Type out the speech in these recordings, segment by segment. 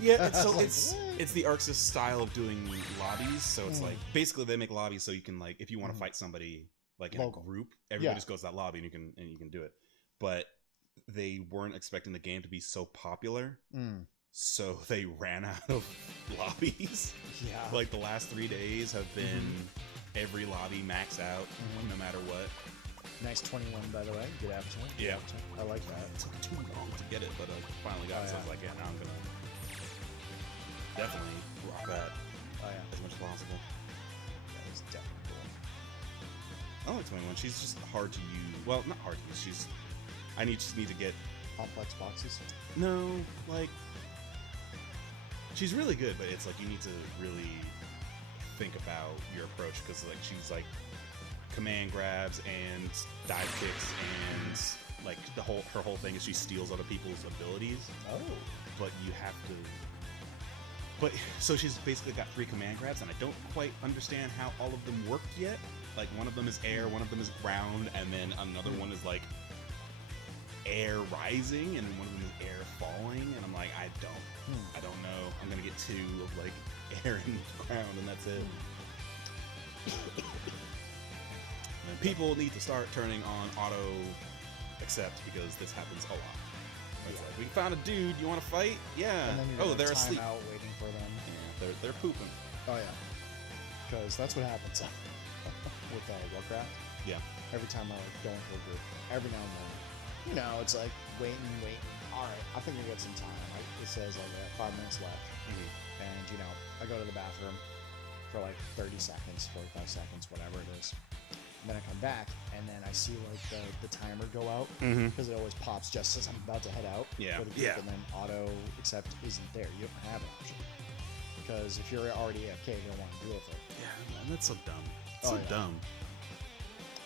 Yeah, it's, so Like, it's the ArcSys style of doing lobbies. So it's like basically they make lobbies so you can like if you want to fight somebody like in Local. a group, everybody just goes to that lobby and you can do it. But they weren't expecting the game to be so popular, so they ran out of lobbies. Yeah. Like the last 3 days have been every lobby max out, no matter what. Nice 21, by the way. Good avatar. Yeah. I like that. It took too long to get it, but I finally got it. So I was like, yeah, now I'm gonna definitely rock that as much as possible. That is definitely cool. I like 21. She's just hard to use. Well, not hard to use. I just need to get Complex boxes? no, like she's really good, but it's like you need to really think about your approach because like she's like command grabs and dive kicks and like her whole thing is she steals other people's abilities. Oh. But you have to. But so she's basically got 3 command grabs, and I don't quite understand how all of them work yet. Like one of them is air, one of them is ground, and then another one is like air rising, and then one of them is air falling. And I'm like, I don't know. I'm gonna get 2 of like air and ground, and that's it. And people need to start turning on auto accept because this happens a lot. It's like, we found a dude. You want to fight? Yeah. Oh, they're asleep. Out waiting for them. Yeah, they're pooping. Oh yeah, because that's what happens with Warcraft. Yeah. Every time I like go into a group, every now and then, you know, it's like waiting. All right, I think we get some time. Like, it says like 5 minutes left, and you know, I go to the bathroom for like 30 seconds, 45 seconds, whatever it is. And then I come back, and then I see like the timer go out because it always pops just as I'm about to head out. Yeah. For the group, and then auto accept isn't there. You don't have an option because if you're already AFK, you don't want to deal with it. Yeah, man, that's so dumb. So dumb.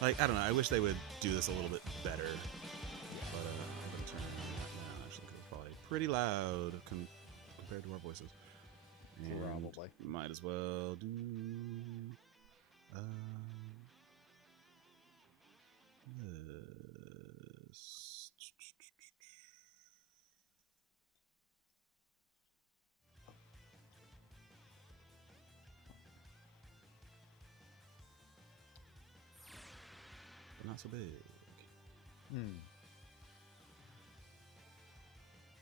Like, I don't know. I wish they would do this a little bit better. But I'm gonna turn that now. Actually, 'cause it's probably pretty loud compared to our voices. And Probably. might as well do. This. But not so big.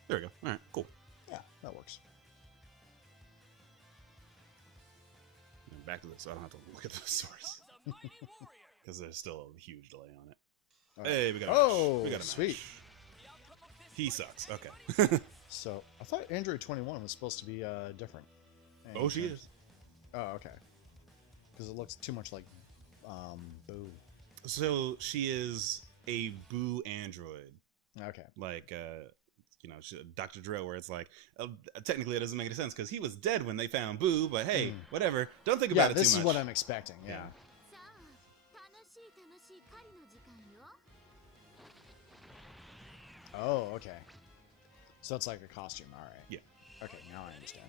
There we go. All right, cool. Yeah, that works. And back to this, so I don't have to look at the source because there's still a huge delay on it. Hey, we got a match. We got a sweet. match. He sucks. Okay. So I thought Android 21 was supposed to be different. Oh, she is. Oh, okay. Because it looks too much like Boo. So she is a Boo android. Okay. Like, you know, Dr. Drill, where it's like, technically it doesn't make any sense because he was dead when they found Boo, but hey, whatever. Don't think about it too much. This is what I'm expecting. Yeah. Oh, okay. So it's like a costume. All right. Yeah. Okay, now I understand.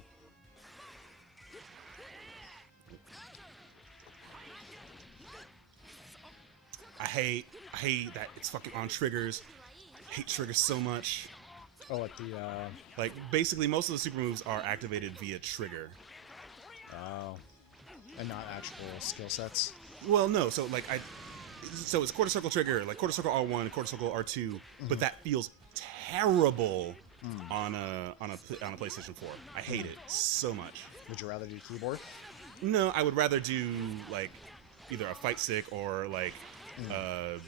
I hate that it's fucking on triggers. I hate triggers so much. Oh, at the like basically most of the super moves are activated via trigger. Oh. And not actual skill sets. Well, no. So like so it's quarter circle trigger, like quarter circle R1, quarter circle R2, but that feels terrible on a PlayStation 4. I hate it so much. Would you rather do keyboard? No, I would rather do like either a fight stick or like a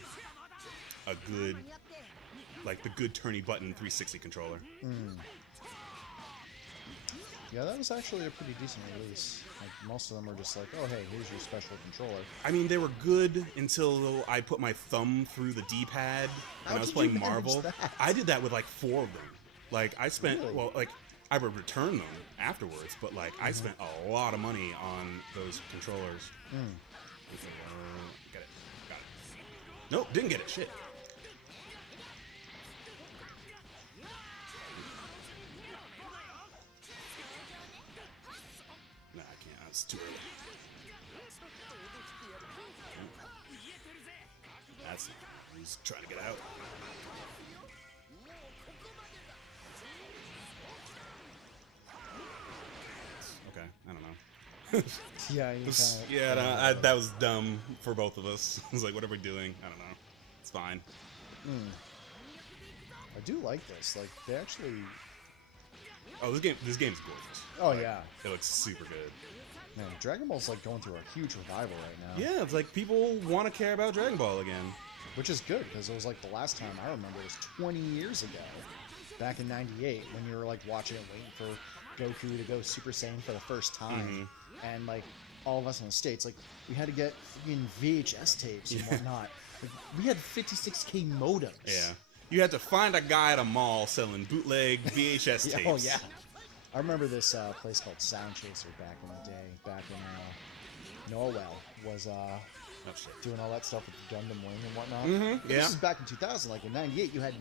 good, like the good turny button 360 controller. Yeah, that was actually a pretty decent release. Like most of them were just like, oh hey, here's your special controller. I mean, they were good until I put my thumb through the D-pad when I was playing Marvel. I did that with like 4 of them. Like I spent, well, like I would return them afterwards, but like I spent a lot of money on those controllers. Get it. Got it. Nope, didn't get it. Shit. Nah, I can't. It's too early. That's not. He's trying to get out. Yeah, you that was dumb for both of us. I was like, what are we doing? I don't know. It's fine. I do like this. Like, they actually... Oh, this game's gorgeous. Oh, like, yeah. It looks super good. Man, Dragon Ball's, like, going through a huge revival right now. Yeah, it's like people want to care about Dragon Ball again. Which is good, because it was, like, the last time I remember was 20 years ago. Back in 98, when you were, like, watching it, waiting for Goku to go Super Saiyan for the first time. And, like, all of us in the States, like, we had to get freaking VHS tapes and whatnot. Like, we had 56K modems. Yeah. You had to find a guy at a mall selling bootleg VHS tapes. Oh, yeah. I remember this place called Sound Chaser back in the day, back when Noel was doing all that stuff with the Gundam Wing and whatnot. Yeah. This is back in 2000. Like, in 98, you had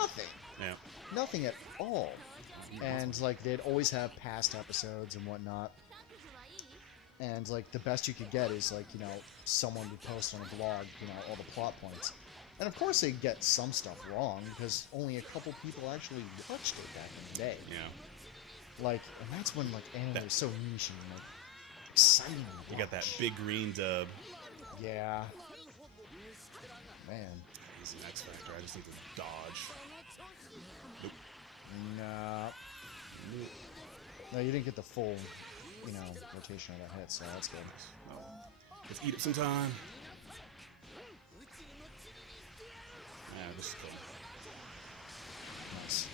nothing. Yeah. Nothing at all. And, like, they'd always have past episodes and whatnot. And, like, the best you could get is, like, you know, someone would post on a blog, you know, all the plot points. And, of course, they'd get some stuff wrong, because only a couple people actually watched it back in the day. Yeah. Like, and that's when, like, anime was so niche and, like, exciting to watch. You got that big green dub. Yeah. Man. He's an X Factor. I just need to dodge. Nope. Nah. No, you didn't get the full, you know, rotation of that hit, so that's good. Oh. Let's eat it sometime. Yeah, this is cool. Nice.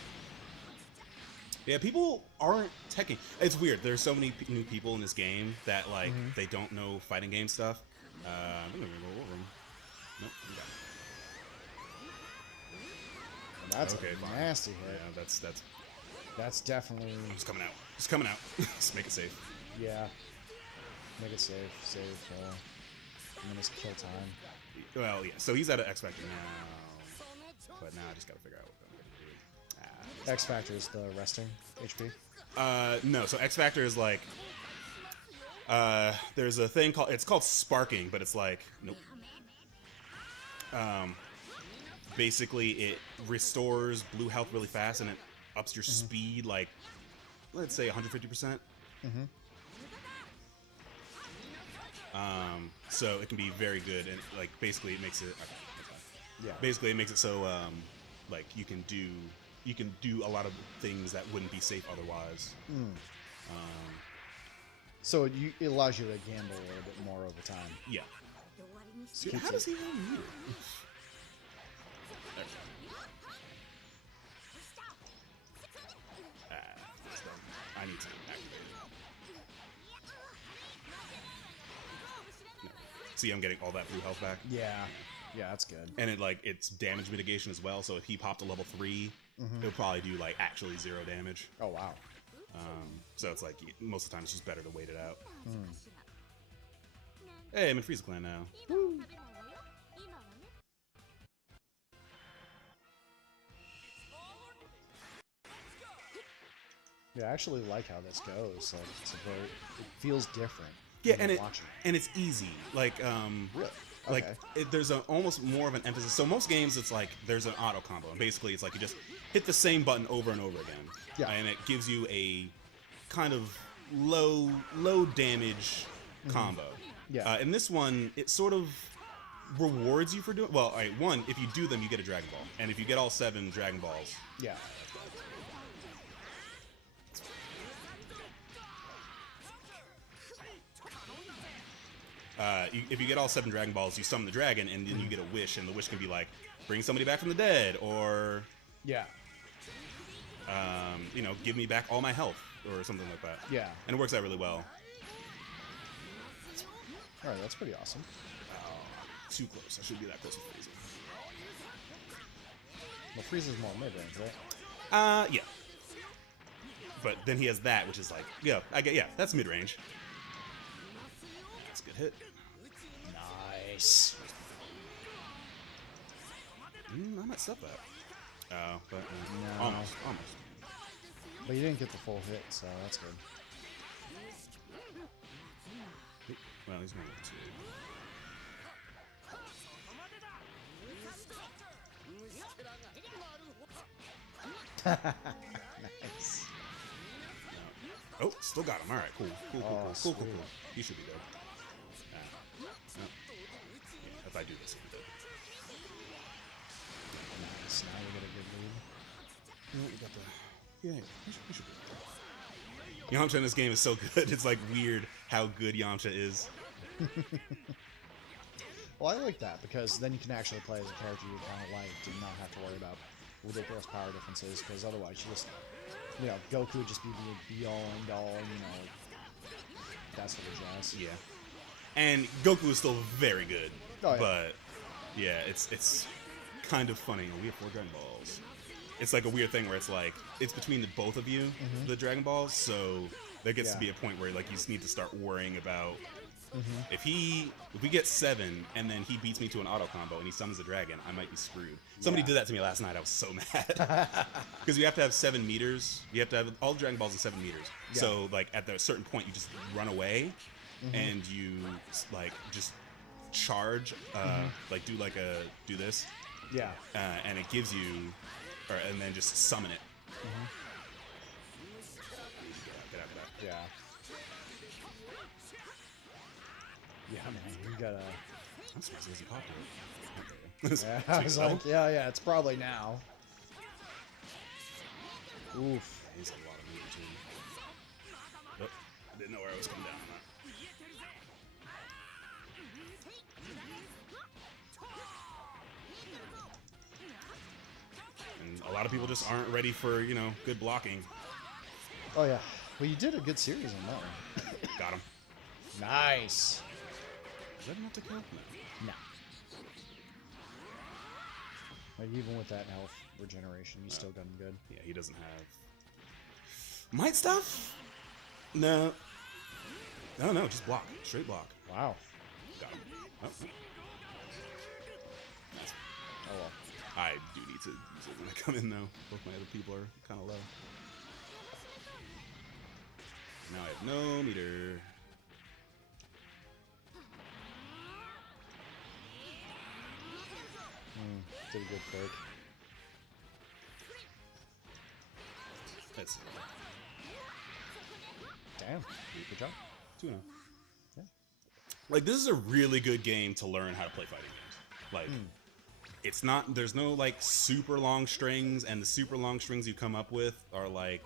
Yeah, people aren't teching. It's weird. There's so many new people in this game that, like, they don't know fighting game stuff. I'm gonna go over them. Nope, we got it. That's okay, a fine. nasty hit. Yeah, That's definitely... It's coming out. It's coming out. Just make it safe. Yeah. Make it safe. Save. And then just kill time. Well, yeah. So he's at an X Factor now. But now I just gotta figure out what I'm gonna do. X Factor is the resting HP? No. So X Factor is like... there's a thing called... It's called sparking, but it's like... Nope. Basically, it restores blue health really fast, and it ups your speed, like, let's say 150%. So it can be very good, and like basically it makes it. Yeah. Basically, it makes it so like you can do a lot of things that wouldn't be safe otherwise. So it allows you to gamble a little bit more over time. Yeah. Dude, how does he have meter? There we go. That's done. I need to activate it. No. See, I'm getting all that blue health back. Yeah. Yeah, that's good. And it's damage mitigation as well. So if he popped a level 3, it'll probably do like actually 0 damage. Oh wow. So it's like most of the time it's just better to wait it out. Hey, I'm in Frieza Clan now. Woo. Yeah, I actually like how this goes. Like, it feels different. Yeah, when and you're watching. and it's easy. Like Really? like Okay. there's almost more of an emphasis. So most games, it's like there's an auto combo, and basically it's like you just hit the same button over and over again. Yeah. And it gives you a kind of low damage combo. Yeah. In this one, it sort of rewards you for doing. Well, all right, one, if you do them, you get a Dragon Ball, and if you get all 7 Dragon Balls, Yeah. if you get all 7 Dragon Balls, you summon the dragon, and then you get a wish, and the wish can be like, bring somebody back from the dead, or, Yeah. you know, give me back all my health, or something like that. Yeah. And it works out really well. All right, that's pretty awesome. Oh, too close. I should be that close to Frieza. Well, Frieza's more mid-range, right? Yeah. But then he has that, which is like, that's mid-range. That's a good hit. Nice. I might stop that. Oh, but No. almost. But you didn't get the full hit, so that's good. Well, he's going to 2. Nice. Oh, still got him. All right, cool. Cool. Sweet. He should be good. No. Yeah, if I do this, he'll be Nice. Now we get a good lead. good. You got the... Yeah, he should be good. Yamcha in this game is so good. It's like weird how good Yamcha is. Well, I like that because then you can actually play as a character you kind of liked and not have to worry about ridiculous power differences. Because otherwise, you just, Goku would just be the be-all and all, that sort of jazz. Yeah. And Goku is still very good. Oh, yeah. But yeah, it's kind of funny. We have 4 Dragon Balls. It's like a weird thing where it's like it's between the both of you, the Dragon Balls. So there gets to be a point where like you just need to start worrying about if we get 7 and then he beats me to an auto combo and he summons a dragon, I might be screwed. Somebody did that to me last night. I was so mad because you have to have 7 meters. You have to have all the Dragon Balls in 7 meters. Yeah. So like at a certain point, you just run away and you like just charge, like do this. Yeah. And it gives you, and then just summon it. Get out. Yeah. Yeah, man, you gotta... I'm surprised he hasn't popped it. Yeah, I was like, yeah, it's probably now. Oof. He's a lot of meat too. Oh, I didn't know where I was coming down on that. And a lot of people just aren't ready for, good blocking. Oh, yeah. Well, you did a good series on that one. Got him. Nice. Is that enough to kill? No. Like, even with that health regeneration, you still got him good. Yeah, he doesn't have... Might stuff? No. No, just block. Straight block. Wow. Got him. Oh. Oh, well. I do need to use it when I come in, though. Both my other people are kind of low. Now I have no meter. Did a good perk. That's Damn. Good job. 2-0. Yeah. Like, this is a really good game to learn how to play fighting games. Like, it's not, there's no, like, super long strings, and the super long strings you come up with are, like,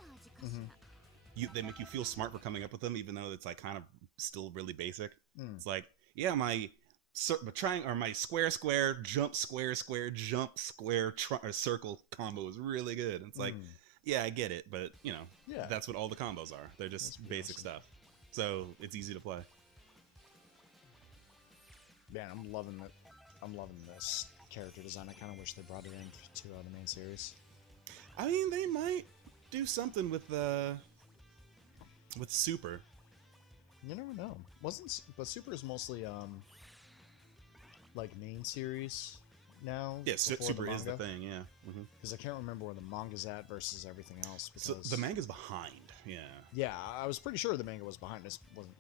they make you feel smart for coming up with them, even though it's, like, kind of still really basic. It's like, yeah, my square, jump square, jump square, or circle combo is really good. And it's like, yeah, I get it, but, that's what all the combos are. They're just basic stuff. So, it's easy to play. Man, I'm loving it. I'm loving this character design. I kind of wish they brought it in to the main series. I mean, they might do something with Super. You never know. But Super is mostly like main series now. Yeah, Super is the thing. Yeah, because I can't remember where the manga's at versus everything else. Because so the manga's behind. Yeah. Yeah, I was pretty sure the manga was behind. I just wasn't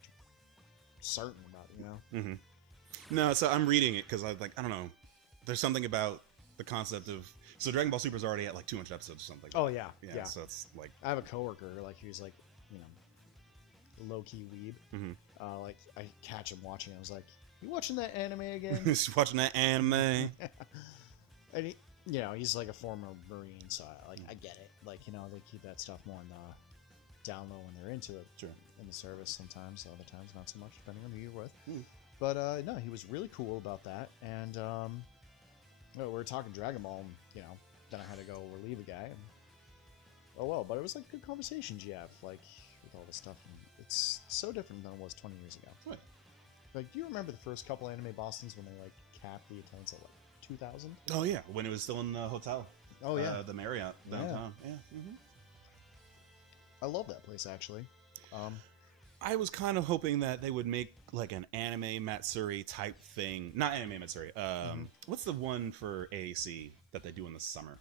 certain about it. No, so I'm reading it because I don't know. There's something about the concept of Dragon Ball Super is already at like 200 episodes or something. Oh yeah. So it's like I have a coworker like he was like low key weeb. Like I catch him watching. I was like, "You watching that anime again?" He's watching that anime. And he, he's like a former Marine, so I get it. Like they keep that stuff more in the down low when they're into it. Sure. In the service sometimes, other times not so much, depending on who you're with. But no, he was really cool about that. And we were talking Dragon Ball, and then I had to go relieve a guy. And, oh well, but it was like good conversations you have, like with all this stuff. And it's so different than it was 20 years ago. Right. Like, do you remember the first couple anime Bostons when they like capped the attendance at like 2,000? Oh yeah, when it was still in the hotel. Oh yeah, the Marriott downtown. Yeah. I love that place actually. I was kind of hoping that they would make like an anime Matsuri type thing. Not anime Matsuri. What's the one for AAC that they do in the summer?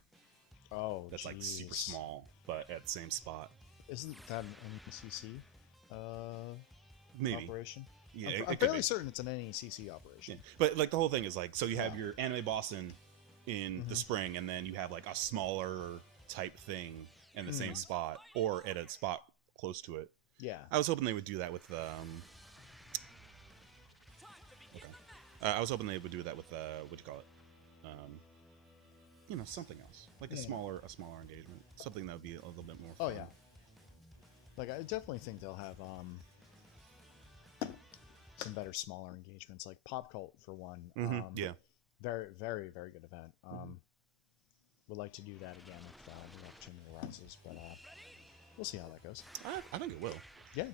Oh, that's like super small, but at the same spot. Isn't that an NECC maybe operation? Yeah, I'm fairly certain it's an NECC operation. Yeah. But like the whole thing is like, so you have your Anime Boston in the spring, and then you have like a smaller type thing in the same spot or at a spot close to it Yeah. I was hoping they would do that with I was hoping they would do that with what do you call it? Something else, like a smaller engagement, something that would be a little bit more fun. Oh yeah. Like I definitely think they'll have some better smaller engagements, like Pop Cult for one. Yeah. Very, very, very good event. Would like to do that again if the opportunity arises, but we'll see how that goes. I think it will. Yeah.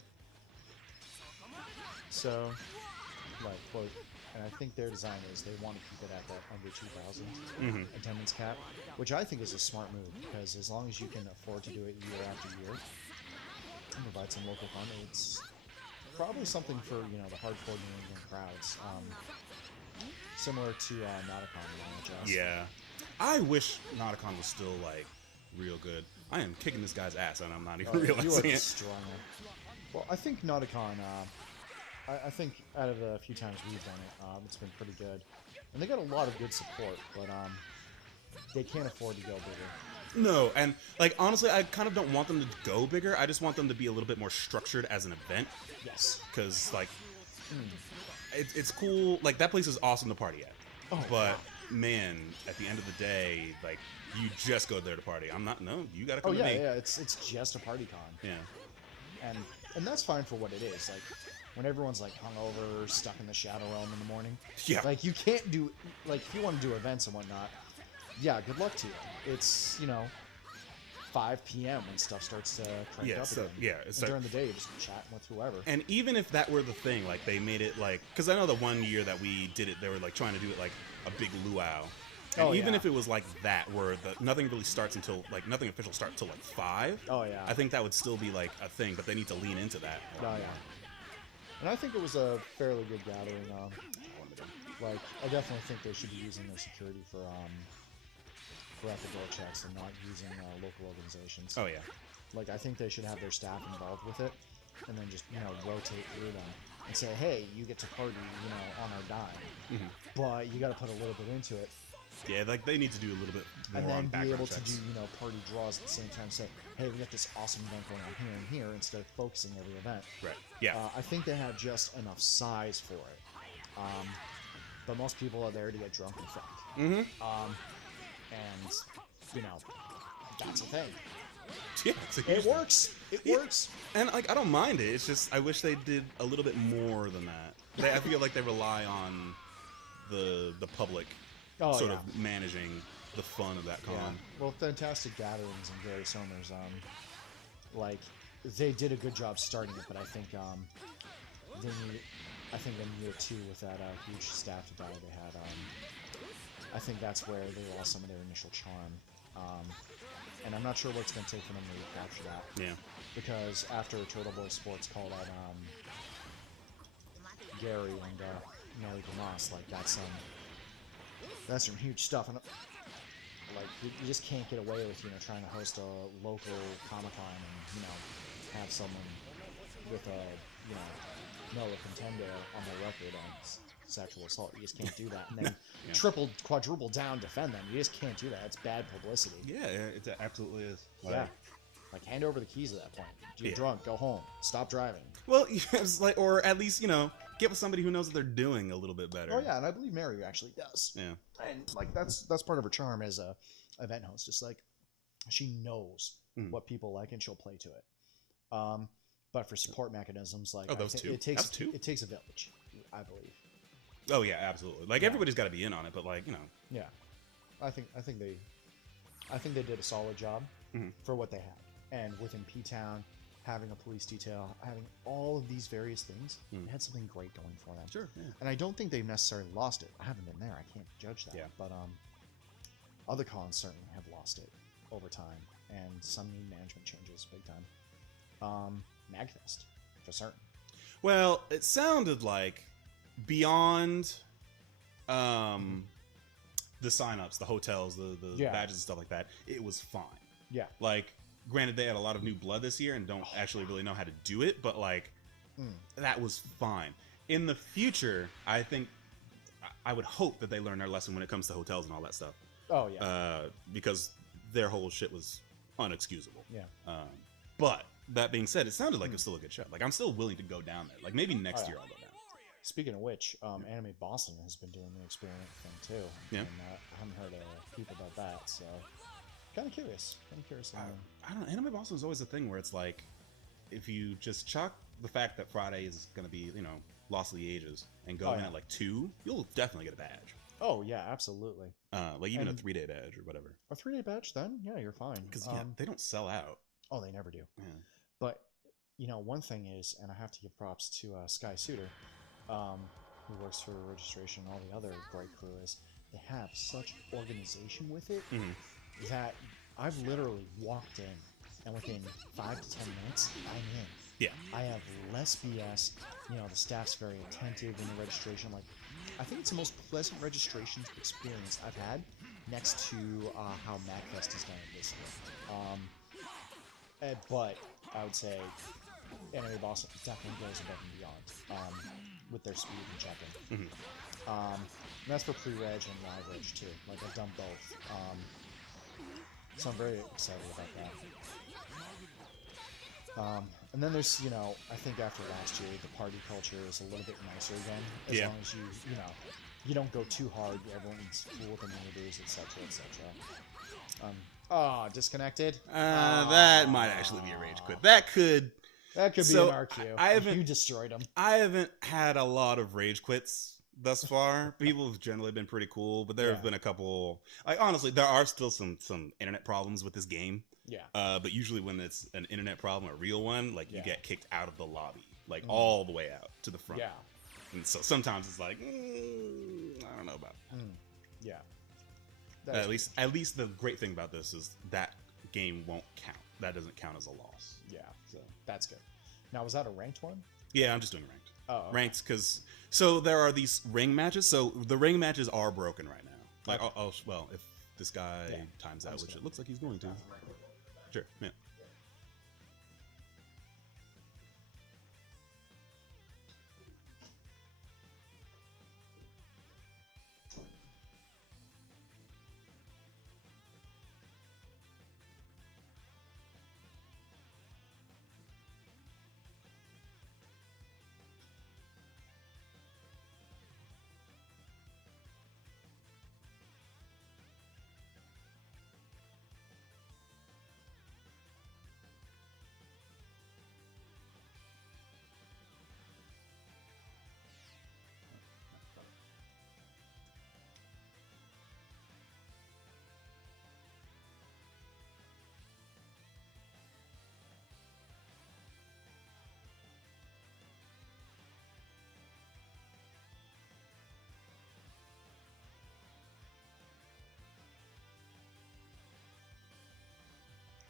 So, like, quote, and I think their design is they want to keep it at that under 2,000 attendance cap, which I think is a smart move, because as long as you can afford to do it year after year and provide some local fun, it's probably something for, the hardcore New England crowds. Similar to Nauticon. Yeah. I wish Nauticon was still, like, real good. I am kicking this guy's ass, and I'm not even realizing you are it. Strong. Well, I think Nauticon, I think out of the few times we've done it, it's been pretty good. And they got a lot of good support, but they can't afford to go bigger. No, and, like, honestly, I kind of don't want them to go bigger. I just want them to be a little bit more structured as an event. Yes. Because, like, it's cool. Like, that place is awesome to party at. Oh, but, man, at the end of the day, like, you just go there to party. You gotta come to me. Yeah, it's just a party con. Yeah. And that's fine for what it is. Like, when everyone's, like, hungover, stuck in the Shadow Realm in the morning. Yeah. Like, you can't do, like, if you want to do events and whatnot, yeah, good luck to you. It's, 5 p.m. when stuff starts to crank up again. Yeah. And during the day, you're just chatting with whoever. And even if that were the thing, like, they made it, like... Because I know the one year that we did it, they were, like, trying to do it, like, a big luau. And even if it was like that, where nothing really starts until, like, nothing official starts until, like, 5. Oh, yeah. I think that would still be, like, a thing, but they need to lean into that. Oh, yeah. And I think it was a fairly good gathering. Like, I definitely think they should be using their security for at-the-door checks and not using local organizations. Oh, yeah. Like, I think they should have their staff involved with it, and then just, rotate through them and say, hey, you get to party, on our dime. But you got to put a little bit into it. Yeah, like, they need to do a little bit more and then on be background able checks. to do, party draws at the same time. Say, hey, we got this awesome event going on here and here, instead of focusing every event. Right. Yeah. I think they have just enough size for it. But most people are there to get drunk and fuck. And, that's a thing. Yeah, it's a huge It thing. works. It works. And, like, I don't mind it. It's just, I wish they did a little bit more than that. I feel like they rely on the public sort of managing the fun of that con. Yeah. Well, Fantastic Gatherings and Gary Somers, like, they did a good job starting it, but I think they need, in year 2 with that huge staff to die they had, I think that's where they lost some of their initial charm. And I'm not sure what it's going to take for them to recapture that. Yeah. Because after Turtle Boy Sports called out Gary and Nelly Gamas, like, that's some huge stuff. And, like, you just can't get away with, trying to host a local Comic-Con and, have someone with a, Noah Contender on their record on sexual assault. You just can't do that. And then triple, quadruple down, defend them. You just can't do that. It's bad publicity. Yeah, it absolutely is. Yeah. Like, hand over the keys at that point. You're drunk, go home. Stop driving. Well, it's like, or at least, get with somebody who knows what they're doing a little bit better. Oh, yeah, and I believe Mary actually does. Yeah. And, like, that's part of her charm as a event host. Just, like, she knows what people like, and she'll play to it. But for support mechanisms, like, it takes a village, I believe. Oh, yeah, absolutely. Like, everybody's got to be in on it, but, like, Yeah. I think they did a solid job for what they had. And within P-Town, having a police detail, having all of these various things, they had something great going for them. Sure, yeah. And I don't think they've necessarily lost it. I haven't been there. I can't judge that. Yeah. But other cons certainly have lost it over time. And some need management changes big time. Magfest, for certain. Well, it sounded like beyond the sign-ups, the hotels, the badges and stuff like that, it was fine. Yeah. Like, granted, they had a lot of new blood this year and don't actually really know how to do it, but, like, that was fine. In the future, I think, I would hope that they learn their lesson when it comes to hotels and all that stuff. Oh, yeah. Because their whole shit was unexcusable. Yeah. But that being said, it sounded like it's still a good show. Like, I'm still willing to go down there. Like, maybe next year I'll go down. Speaking of which, Anime Boston has been doing the experiment thing too. Yeah. And I haven't heard people about that, so kind of curious. I don't know. Anime Boston is always a thing where it's like, if you just chalk the fact that Friday is going to be, Lost of the Ages, and go in at like 2, you'll definitely get a badge. Oh yeah, absolutely. Like even a 3-day badge or whatever. A 3-day badge, then yeah, you're fine. Because they don't sell out. Oh, they never do. Yeah. But one thing is, and I have to give props to Sky Suitor, who works for registration, and all the other great crew, is they have such organization with it that I've literally walked in, and within 5 to 10 minutes, I'm in. Yeah. I have less BS. The staff's very attentive in the registration. Like, I think it's the most pleasant registration experience I've had, next to how MagFest has done it this year. But I would say Anime Boston definitely goes above and beyond with their speed and checking. And that's for pre-reg and live reg too. Like, I've done both. So I'm very excited about that. And then there's, I think after last year, the party culture is a little bit nicer again. As long as you don't go too hard. Everyone's cool with the neighbors, etc., etc. Disconnected? That might actually be a rage quit. That could be an RQ. You destroyed them. I haven't had a lot of rage quits thus far. People have generally been pretty cool, but there have been a couple. Like, honestly, there are still some internet problems with this game. Yeah. But usually when it's an internet problem, a real one, like you get kicked out of the lobby, like all the way out to the front. Yeah. And so sometimes it's like, I don't know about that. Yeah. At least the great thing about this is that game won't count. That doesn't count as a loss. Yeah. So that's good. Now, was that a ranked one? Yeah, I'm just doing ranked. Oh. Okay. Ranked because there are these ring matches. So the ring matches are broken right now. Like, well, if this guy times out, which it looks like he's going to. Sure. Yeah.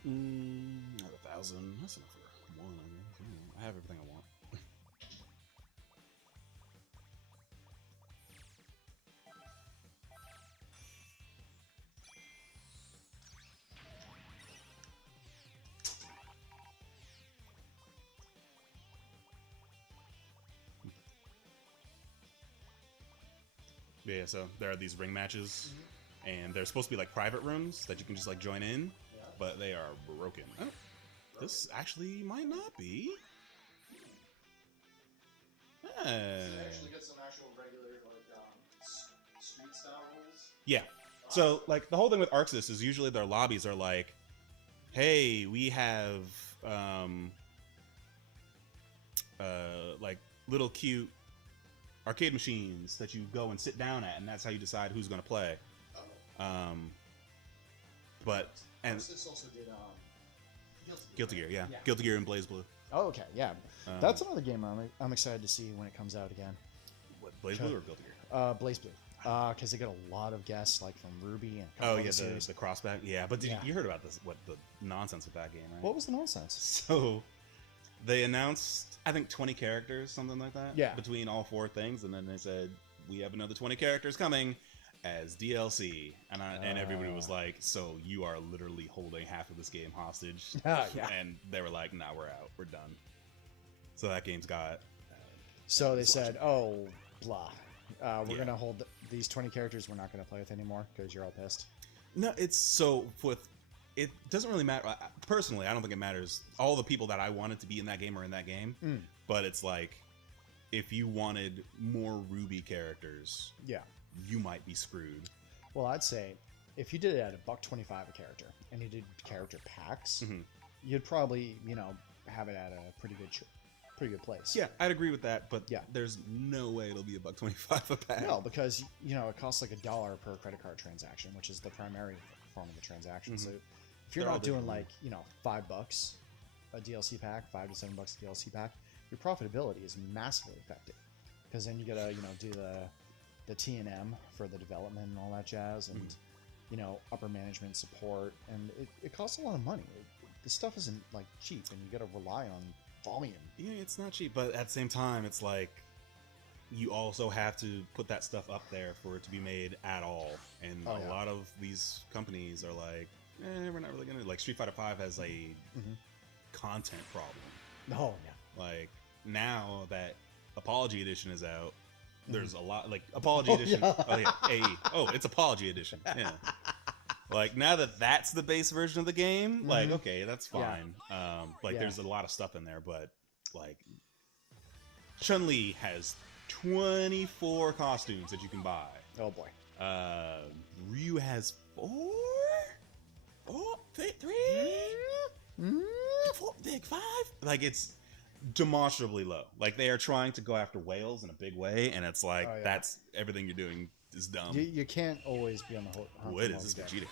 Not 1,000. That's enough for one, I guess. I have everything I want. Yeah, so there are these ring matches, and they're supposed to be like private rooms that you can just like join in. But they are broken. Oh, this actually might not be. Actually get some actual regular street style rules. Yeah. So like the whole thing with ArcSys is usually their lobbies are like, hey, we have like little cute arcade machines that you go and sit down at, and that's how you decide who's going to play. But ArcSys also did Guilty Gear, yeah. Guilty Gear and BlazBlue. Oh, okay, yeah. That's another game I'm excited to see when it comes out again. What, BlazBlue or Guilty Gear? BlazBlue. Because they got a lot of guests like from Ruby and the crossback. Yeah, but you heard about this? What the nonsense with that game, right? What was the nonsense? So they announced, I think, 20 characters, something like that. Yeah. Between all 4 things, and then they said we have another 20 characters coming as DLC, and everybody was like, "So you are literally holding half of this game hostage?" Yeah. And they were like, "Nah, we're out. We're done." So that game's got. So they said, "Oh, blah. We're gonna hold these 20 characters. We're not gonna play with anymore because you're all pissed." No, it's so with it doesn't really matter. Personally, I don't think it matters. All the people that I wanted to be in that game are in that game. But it's like, if you wanted more Ruby characters, yeah, you might be screwed. Well, I'd say if you did it at $1.25 a character and you did character packs, you'd probably, you know, have it at a pretty good place. Yeah, I'd agree with that, but yeah, there's no way it'll be $1.25 a pack. No, because, you know, it costs like $1 per credit card transaction, which is the primary form of the transaction. So if you're not doing like, you know, $5 a DLC pack, $5 to $7 a DLC pack, your profitability is massively affected. Because then you gotta, you know, do the T&M for the development and all that jazz, and you know, upper management support, and it costs a lot of money. This stuff isn't like cheap, and you gotta rely on volume. Yeah, it's not cheap, but at the same time, it's like you also have to put that stuff up there for it to be made at all. And a lot of these companies are like, we're not really gonna, like Street Fighter V has a content problem. Oh yeah. Like now that Apology Edition is out, there's a lot, like Apology Edition. Yeah. Oh yeah, AE. Oh, it's Apology Edition. Yeah. Like now that that's the base version of the game, like okay, that's fine. Like there's a lot of stuff in there, but like Chun-Li has 24 costumes that you can buy. Oh boy. Ryu has 4, 3, 4, 5. Like it's demonstrably low. Like they are trying to go after whales in a big way, and it's like that's everything you're doing is dumb. You can't always be on the hook. What is this Vegeta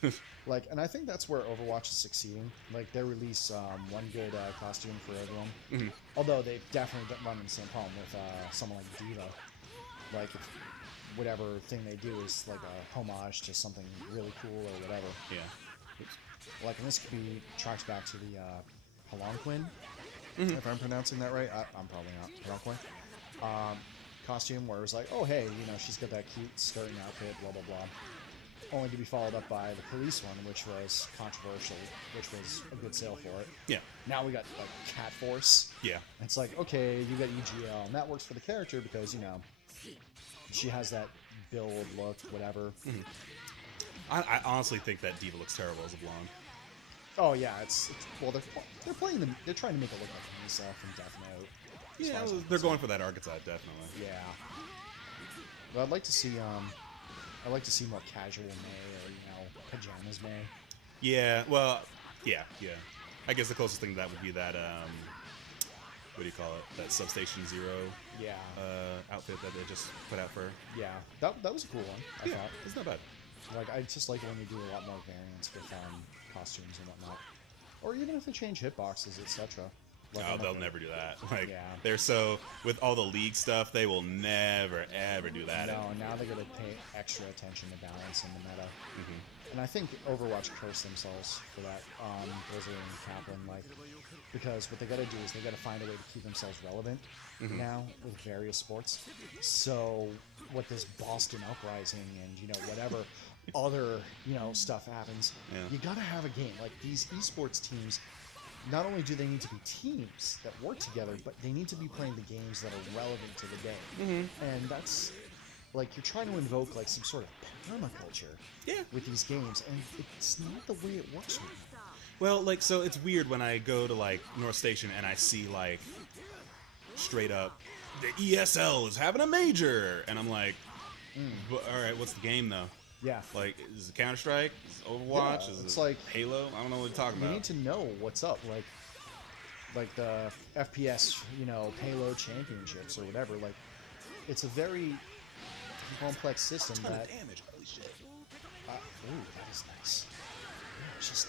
color? Like, and I think that's where Overwatch is succeeding. Like they release one good costume for everyone. Although they've definitely run into the same problem with someone like Diva. Like if whatever thing they do is like a homage to something really cool or whatever. Yeah. Like, and this could be tracks back to the Palanquin, if I'm pronouncing that right. I'm probably not. Palanquin. Costume where it was like, oh hey, you know, she's got that cute skirting outfit, blah blah blah. Only to be followed up by the police one, which was controversial, which was a good sale for it. Yeah. Now we got like Cat Force. Yeah. It's like, okay, you got EGL, and that works for the character because, you know, she has that build, look, whatever. I honestly think that Diva looks terrible as a blonde. Oh yeah, it's well, they're playing them. They're trying to make it look like Misa from Death Note. Yeah, they're going for that archetype, definitely. Yeah. But I'd like to see more casual May, or, you know, pajamas May. Yeah, well, yeah. I guess the closest thing to that would be that what do you call it? That Substation Zero outfit that they just put out for her. Yeah, that was a cool one. I thought it's not bad. Like, I just like it when they do a lot more variants with costumes and whatnot, or even if they change hitboxes, etc. Like, oh, they'll never do that. Like, they're so, with all the League stuff, they will never, ever do that. No, now they're going to pay extra attention to balance in the meta. And I think Overwatch cursed themselves for that, Blizzard and Kaplan, like, because what they got to do is they got to find a way to keep themselves relevant now with various sports. So, what this Boston Uprising and, you know, whatever other, you know, stuff happens, you got to have a game. Like, these esports teams, not only do they need to be teams that work together, but they need to be playing the games that are relevant to the game. And that's, like, you're trying to invoke, like, some sort of permaculture with these games, and it's not the way it works with them. Well, like, so it's weird when I go to, like, North Station and I see, like, straight up, the ESL is having a major! And I'm like, alright, what's the game, though? Yeah. Like, is it Counter-Strike? Is it Overwatch? Yeah, is it's it like Halo? I don't know what you're talking about. You need to know what's up. Like the FPS, you know, Halo Championships or whatever. Like, it's a very complex system that... damage. Holy shit. Ooh, that is nice. Yeah, it's just...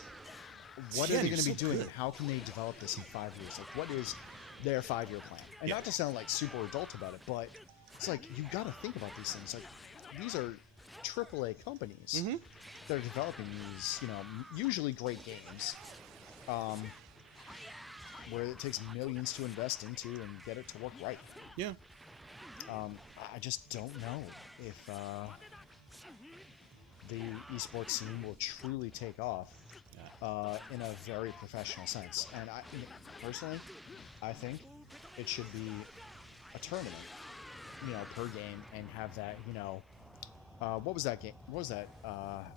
What are they going to be doing? Good. And how can they develop this in 5 years? Like, what is their 5-year plan? And not to sound, like, super adult about it, but it's like, you got to think about these things. Like, these are AAA companies that are developing these, you know, usually great games, where it takes millions to invest into and get it to work right. Yeah. I just don't know if the esports scene will truly take off in a very professional sense. And personally, I think it should be a tournament, you know, per game, and have that, you know, what was that game? What was that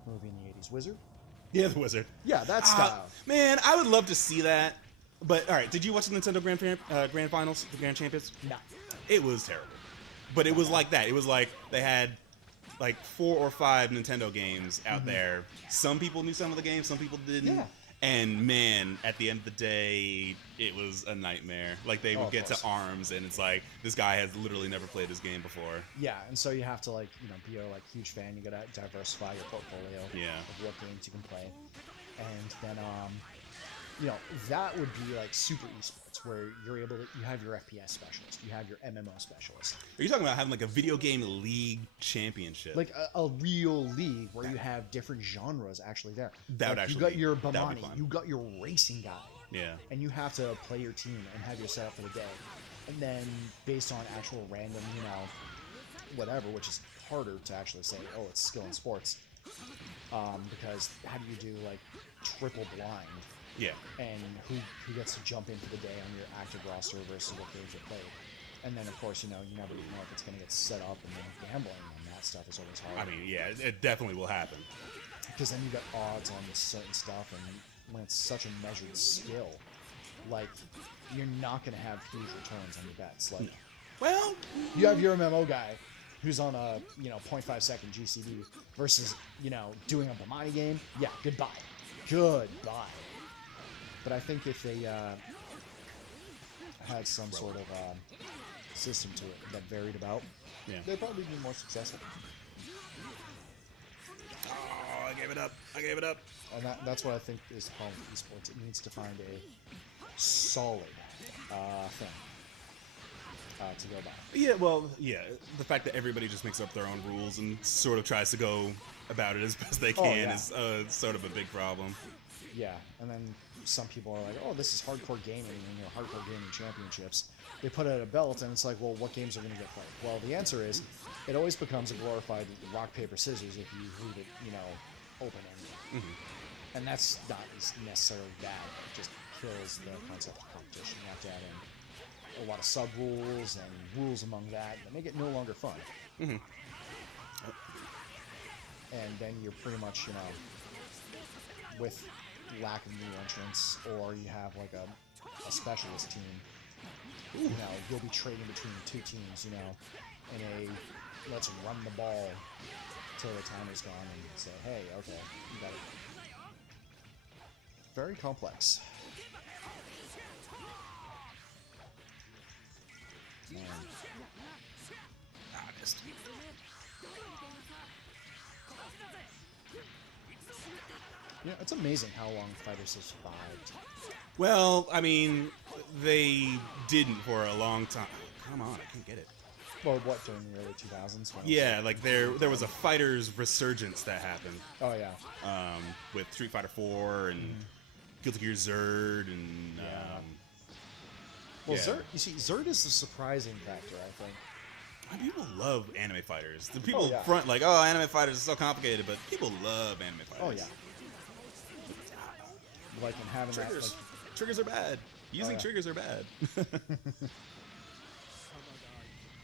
movie in the 80s? Wizard? Yeah, the wizard. Yeah, that style. Man, I would love to see that. But all right, did you watch the Nintendo Grand Finals, the Grand Champions? No. It was terrible. But it was like that. It was like they had like 4 or 5 Nintendo games out there. Some people knew some of the games, some people didn't. Yeah. And man, at the end of the day, it was a nightmare. Like they would get to ARMS, and it's like this guy has literally never played this game before. Yeah, and so you have to like be a like huge fan. You gotta diversify your portfolio of what games you can play, and then that would be like super esports where you're able to you have your FPS specialist, you have your MMO specialist. Are you talking about having like a video game league championship? Like a real league where you have different genres actually there. That would like actually you got your that'd be Bamani, fun. you got your racing guy. Yeah. And you have to play your team and have your setup for the day. And then based on actual random, whatever, which is harder to actually say, oh, it's skill in sports. Because how do you do like triple blind? Yeah. And who gets to jump in for the day on your active roster versus what games are played. And then, of course, you never know if it's going to get set up, and then gambling and that stuff is always hard. I mean, yeah, it definitely will happen. Because then you got odds on this certain stuff, and when it's such a measured skill, like, you're not going to have huge returns on your bets. Like, well, you have your MMO guy who's on a 0.5 second GCD versus doing a Bamani game. Yeah, goodbye. But I think if they had some sort of system to it that varied about, they'd probably be more successful. Oh, I gave it up. And that's what I think is the problem with esports. It needs to find a solid thing to go by. Yeah, well, the fact that everybody just makes up their own rules and sort of tries to go about it as best they can is sort of a big problem. Yeah, and then some people are like, oh, this is hardcore gaming, hardcore gaming championships. They put out a belt, and it's like, well, what games are going to get played? Well, the answer is, it always becomes a glorified rock, paper, scissors if you leave it, open-ended. And that's not necessarily bad. It just kills the concept of competition. You have to add in a lot of sub-rules and rules among that make it no longer fun. And then you're pretty much, with lack of new entrants, or you have like a specialist team, you'll be trading between 2 teams, in a let's run the ball till the timer's gone and say, hey, okay, you got it. Very complex. Man. I missed. It's amazing how long fighters have survived. Well, I mean, they didn't for a long time. Come on, I can't get it. Well, what, during the early 2000s? Yeah, like there was a fighters resurgence that happened. Oh, yeah. With Street Fighter 4 and Guilty Gear Zerd and... Well, Zerd, you see, Zerd is the surprising factor, I think. People love anime fighters. The people front like, oh, anime fighters are so complicated, but people love anime fighters. Oh, yeah. Like, and having triggers. that... Like, triggers are bad. Using triggers are bad.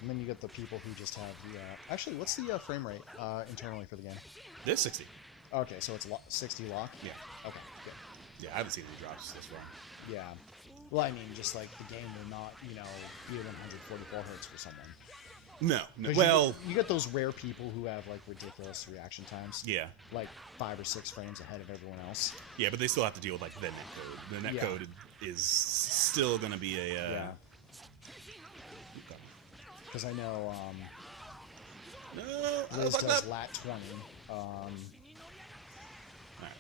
And then you get the people who just have the... actually, what's the frame rate internally for the game? This 60. Okay, so it's 60 lock? Yeah. Okay, good. Yeah, I haven't seen any drops this far. Yeah. Well, I mean, just like the game will not, be at 144 hertz for someone. No. Well... You get those rare people who have, like, ridiculous reaction times. Yeah. Like, 5 or 6 frames ahead of everyone else. Yeah, but they still have to deal with, like, the netcode. The netcode is still going to be a... Yeah. Because I know, Liz does lat 20. Alright,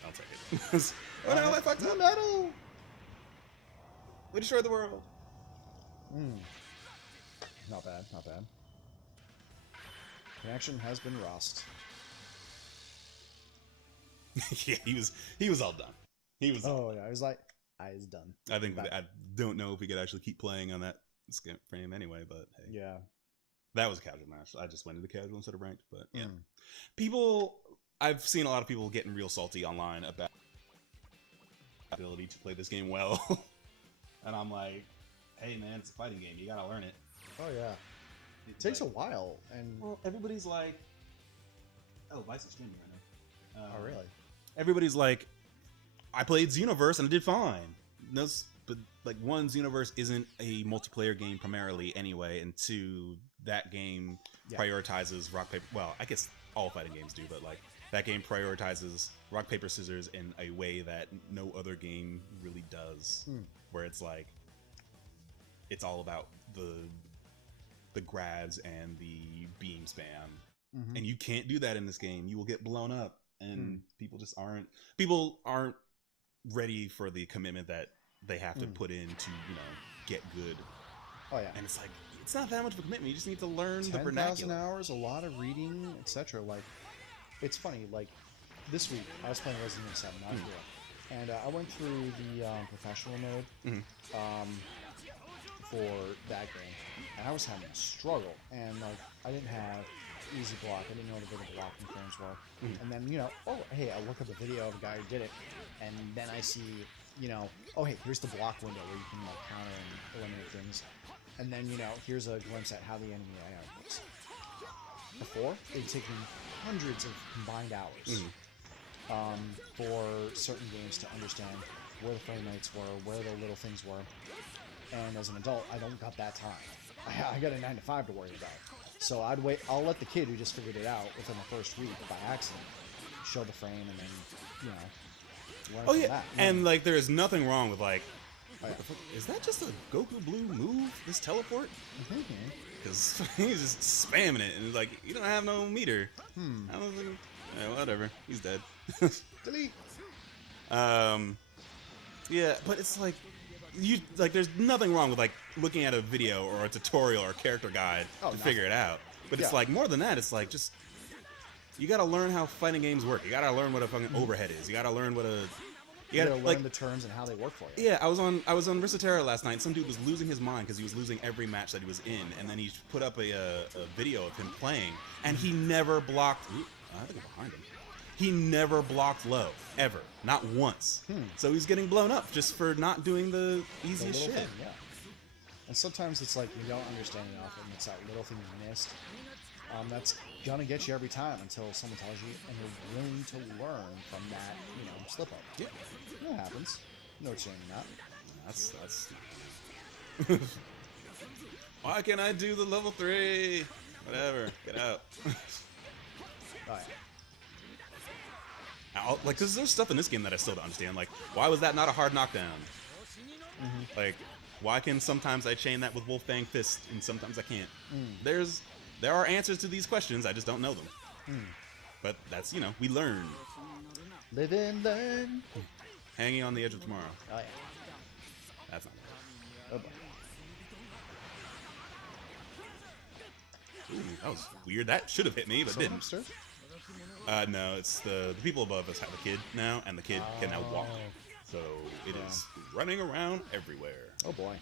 I'll take it. Oh no, I fucked up! Metal! We destroyed the world! Not bad, not bad. Connection has been lost. Yeah, he was all done. He was. Oh yeah, I was like, I was done. I think I don't know if we could actually keep playing on that frame anyway, but hey. Yeah. That was a casual match. I just went into casual instead of ranked, but yeah. I've seen a lot of people getting real salty online about the ability to play this game well. And I'm like, hey man, it's a fighting game. You gotta learn it. Oh yeah. It takes a while, and... Well, everybody's like... Oh, Vice is streaming right now. Oh, really? Everybody's like, I played Xenoverse and I did fine. But like, one, Xenoverse isn't a multiplayer game primarily anyway, and two, that game prioritizes rock paper. Well, I guess all fighting games do, but like that game prioritizes rock paper scissors in a way that no other game really does. Where it's like it's all about the grabs and the beam spam, and you can't do that in this game. You will get blown up, and people aren't ready for the commitment that they have to put in to, get good. Oh yeah. And it's like, it's not that much of a commitment. You just need to learn the 10,000 vernacular. hours, a lot of reading, etc. Like, it's funny. Like, this week I was playing Resident Evil 7, not 4, and I went through the professional mode for that game, and I was having a struggle. And like, I didn't have easy block. I didn't know what the blocking frames were. And then hey, I look up a video of a guy who did it, and then I see. Oh hey, here's the block window where you can like counter and eliminate things. And then, here's a glimpse at how the enemy AI works. Before, it would take me hundreds of combined hours for certain games to understand where the frame rates were, where the little things were. And as an adult, I don't got that time. I got a 9 to 5 to worry about. So I'll let the kid who just figured it out within the first week by accident show the frame, and then, Oh yeah, and like there is nothing wrong with like, is that just a Goku Blue move? This teleport? Because he's just spamming it, and it's like, you don't have no meter. I was like, yeah, whatever, he's dead. Delete. Yeah, but it's like there's nothing wrong with like looking at a video or a tutorial or a character guide to figure it out. But it's like more than that. It's like just. You gotta learn how fighting games work. You gotta learn what a fucking overhead is. You gotta learn what a... You gotta learn the terms and how they work for you. Yeah, I was on Risotera last night, and some dude was losing his mind because he was losing every match that he was in, and then he put up a video of him playing, and he never blocked... I think I'm behind him. He never blocked low, ever. Not once. So he's getting blown up just for not doing the easiest shit. Thing, yeah. And sometimes it's like you don't understand enough, and it's that little thing you missed. That's gonna get you every time until someone tells you, and you're willing to learn from that, slip up. Yeah, that happens. No shame in that. That's. Why can't I do the level 3? Whatever, get out. Oh yeah. Cause there's stuff in this game that I still don't understand. Like, why was that not a hard knockdown? Like, why can sometimes I chain that with Wolfbang Fist and sometimes I can't? There are answers to these questions, I just don't know them. But that's, we learn. Live and learn. Hanging on the edge of tomorrow. Oh, yeah. That's not bad. Oh, boy. Ooh, that was weird. That should have hit me, but didn't. Hamster? No, it's the people above us have a kid now, and the kid can now walk. So it is running around everywhere. Oh, boy.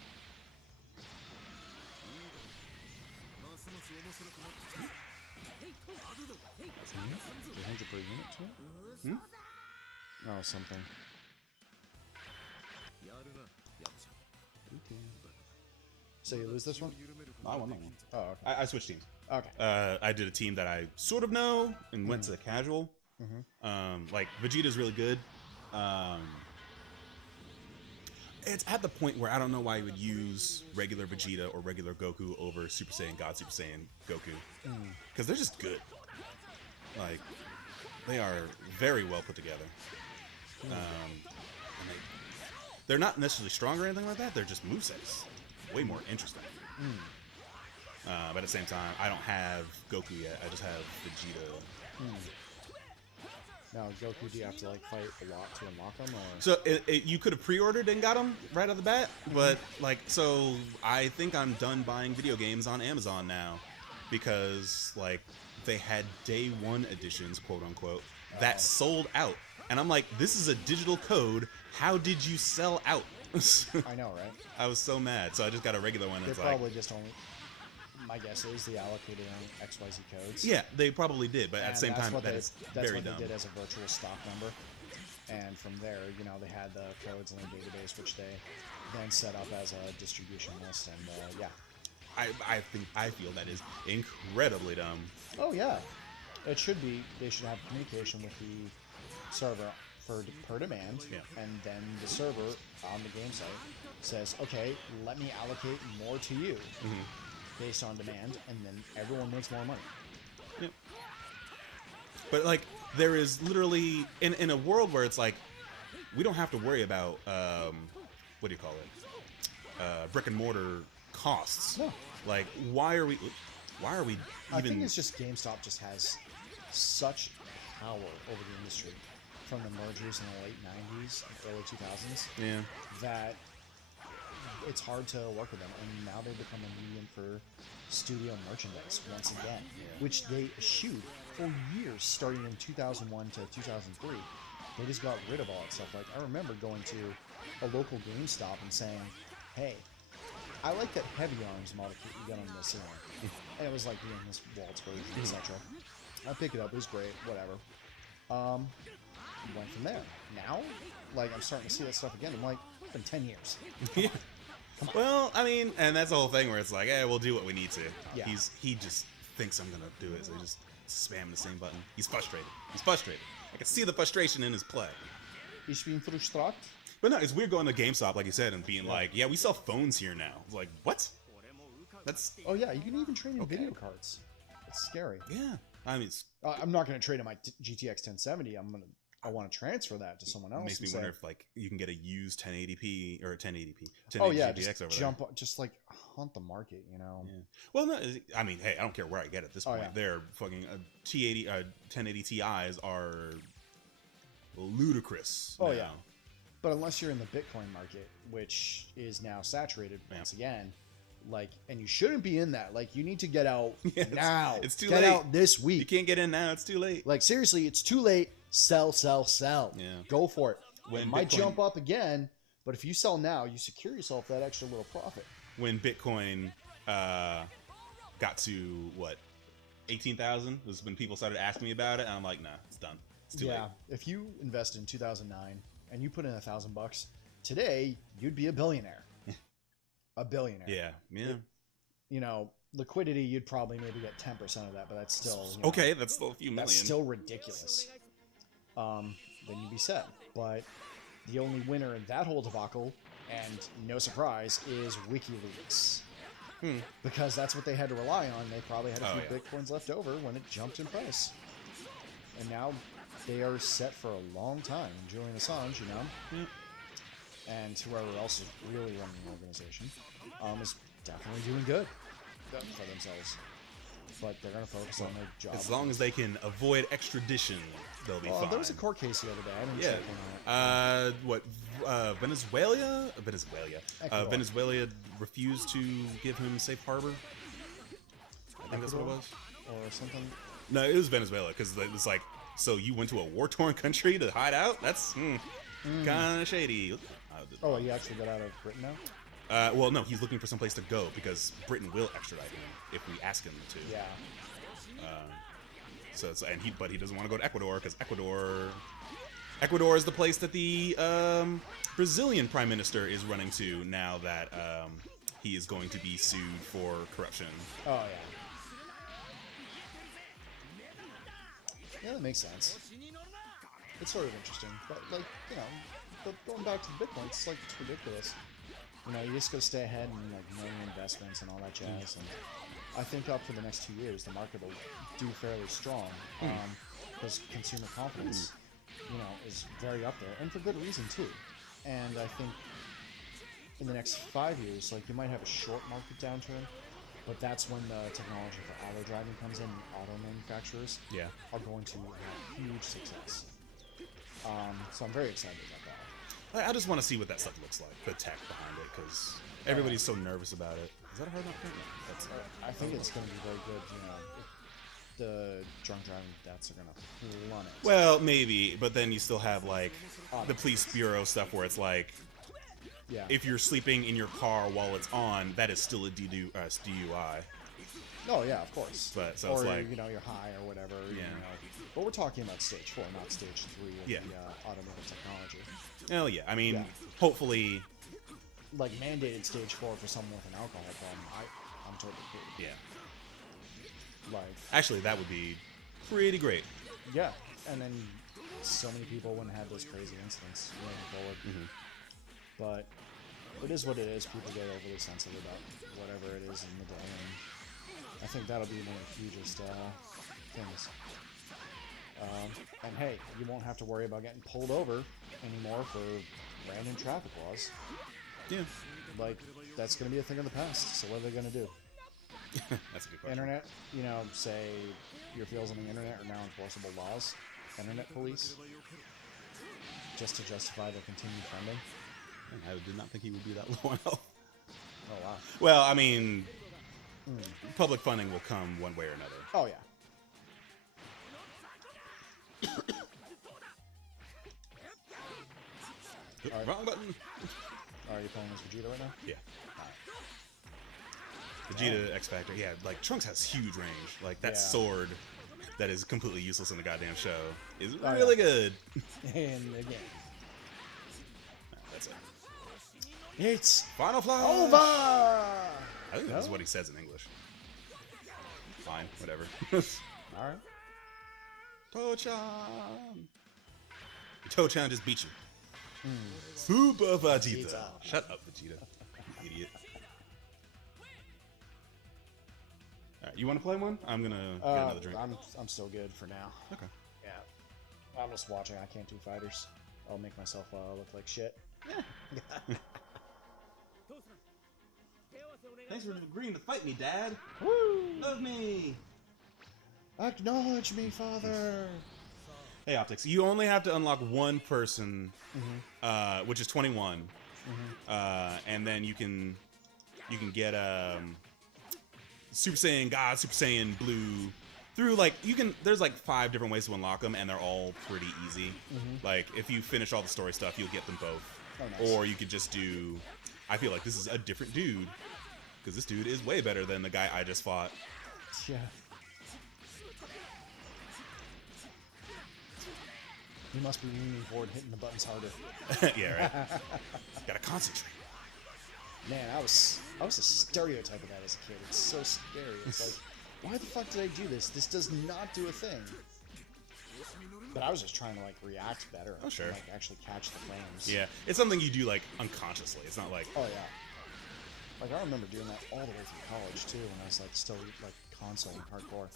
Per unit to it? Oh, something. So you lose this one? I won that one. Oh, okay. I switched teams. Okay. I did a team that I sort of know and went to the casual. Like, Vegeta's really good. It's at the point where I don't know why you would use regular Vegeta or regular Goku over Super Saiyan God, Super Saiyan Goku. Because they're just good. Like, they are very well put together. And they're not necessarily strong or anything like that. They're just movesets. Way more interesting. But at the same time, I don't have Goku yet. I just have Vegeta. Now, Goku, do you have to like fight a lot to unlock them? Or? So you could have pre-ordered and got them right off the bat, but like, so I think I'm done buying video games on Amazon now because like they had day one editions, quote unquote, that sold out, and I'm like, this is a digital code. How did you sell out? I know, right? I was so mad, so I just got a regular one. They it's probably just only. My guess is they allocated on XYZ codes. Yeah, they probably did, but at the same time, that's very what dumb. they did as a virtual stock number. And from there, they had the codes in the database, which they then set up as a distribution list. And yeah, I feel that is incredibly dumb. Oh yeah, it should be. They should have communication with the server per demand, and then the server on the game site says, okay, let me allocate more to you based on demand, and then everyone makes more money. Yep. But like, there is literally in a world where it's like we don't have to worry about what do you call it, brick and mortar costs. No. Like, why are we even? I think it's just GameStop just has such power over the industry from the mergers in the late 90s and early 2000s that it's hard to work with them, and now they've become a medium for studio merchandise once again, which they eschewed for years, starting in 2001 to 2003. They just got rid of all that stuff. Like, I remember going to a local GameStop and saying, hey, I like that Heavy Arms model kit you got on the ceiling. And it was like in this Waltz version, etc. I picked it up, it was great, whatever. Went from there. Now, like, I'm starting to see that stuff again. I'm like, it's been 10 years. Come on. Well, I mean, and that's the whole thing where it's like, hey, we'll do what we need to. Yeah. He just thinks I'm gonna do it, so he just spam the same button. He's frustrated. I can see the frustration in his play. Ich bin frustriert. But no, it's weird going to GameStop, like you said, and being like, yeah, we sell phones here now. It's like, what? That's... Oh, yeah, you can even trade in video cards. It's scary. Yeah. I mean, I'm not going to trade in my GTX 1070. I want to transfer that to someone else. It makes me wonder if, like, you can get a used 1080p or 1080p. 1080 oh, yeah, GTX just over jump, just like hunt the market, you know? Yeah. Well, no, I mean, hey, I don't care where I get it at this point. yeah. They're fucking 1080 Ti's are ludicrous. Oh, now. yeah. But unless you're in the Bitcoin market, which is now saturated once again, like, and you shouldn't be in that. Like, you need to get out now. It's too get late. Out this week. You can't get in now. It's too late. Like, seriously, it's too late. Sell, sell, sell. Yeah. Go for it. When it might Bitcoin- jump up again, but if you sell now, you secure yourself that extra little profit. When Bitcoin got to, what, 18,000 was when people started asking me about it, and I'm like, nah, it's done. It's too late. If you invested in 2009 and you put in $1,000 today, you'd be a billionaire. A billionaire. Yeah. You know, liquidity, you'd probably maybe get 10% of that, but that's still okay. That's still a few million. That's still ridiculous. Then you'd be set. But the only winner in that whole debacle, and no surprise, is WikiLeaks. Because that's what they had to rely on. They probably had a few Bitcoins left over when it jumped in price. And now they are set for a long time. Julian Assange, you know, and whoever else is really running the organization, is definitely doing good for themselves. But they're going to focus on their job. As long as they can avoid extradition, they'll be fine. There was a court case the other day. I didn't check on it. What? Venezuela? Ecuador. Venezuela refused to give him safe harbor. I think that's what it was. Or something. No, it was Venezuela, because it was like, so you went to a war-torn country to hide out? That's kind of shady. Oh, he actually got out of Britain now? Well, no, he's looking for someplace to go, because Britain will extradite him if we ask him to. Yeah. But he doesn't want to go to Ecuador, because Ecuador is the place that the Brazilian Prime Minister is running to now that he is going to be sued for corruption. Oh, yeah. Yeah, that makes sense. It's sort of interesting, but, like, you know, but going back to the Bitcoin, it's like, it's ridiculous. You know, you just gotta stay ahead and, like, know your investments and all that jazz, and I think up for the next 2 years, the market will do fairly strong, because consumer confidence, you know, is very up there, and for good reason, too. And I think in the next 5 years, like, you might have a short market downturn, but that's when the technology for auto driving comes in, and auto manufacturers are going to have huge success. So I'm very excited about that. I just want to see what that stuff looks like, the tech behind it, because everybody's so nervous about it. Is that a hard enough print? I think it's going to be very good, you know. The drunk driving deaths are going to plummet. Well, maybe, but then you still have, like, the police bureau stuff where it's like, if you're sleeping in your car while it's on, that is still a DUI. Oh, yeah, of course. But, so or, it's like, you know, you're high or whatever. You know. But we're talking about stage 4, not stage 3 of the automated technology. Well, yeah, I mean, hopefully... Like, mandated stage 4 for someone with an alcohol problem, I'm totally cool. Yeah. Like... Actually, that would be pretty great. Yeah, and then so many people wouldn't have those crazy incidents moving forward. Mm-hmm. But it is what it is. People get overly sensitive about whatever it is in the day, and I think that'll be one of the hugest things. And hey, you won't have to worry about getting pulled over anymore for random traffic laws. Yeah. Like, that's going to be a thing of the past, so what are they going to do? That's a good question. Internet, you know, say your feels on the internet are now enforceable laws. Internet police. Just to justify their continued funding. I did not think he would be that low on health. Oh, wow. Well, I mean, public funding will come one way or another. Oh, yeah. Right. Wrong button. Are you playing as Vegeta right now? Yeah. Vegeta X Factor. Yeah, like Trunks has huge range. Like that sword that is completely useless in the goddamn show is really good. And again. That's it. It's Final Flash! over! I think that's what he says in English. Fine, whatever. Alright. Toe-chan! Toe-chan just beat you. Super Vegeta. Shut up, Vegeta. You idiot. Alright, you want to play one? I'm gonna get another drink. I'm still good for now. Okay. Yeah. I'm just watching. I can't do fighters. I'll make myself look like shit. Thanks for agreeing to fight me, Dad. Woo! Love me. Acknowledge me, Father. Hey, Optics, you only have to unlock one person, which is 21, and then you can get Super Saiyan God, Super Saiyan Blue through like there's like 5 different ways to unlock them, and they're all pretty easy. Like if you finish all the story stuff, you'll get them both. Oh, nice. Or you could just do. I feel like this is a different dude because this dude is way better than the guy I just fought. Yeah. You must be leaning forward, hitting the buttons harder. Yeah, right. Gotta concentrate. Man, I was a stereotype of that as a kid. It's so scary. It's like, why the fuck did I do this? This does not do a thing. But I was just trying to like react better. Oh, sure. And, like actually catch the frames. Yeah, it's something you do like unconsciously. It's not like. Oh yeah. Like I remember doing that all the way through college too, when I was like still like console and hardcore.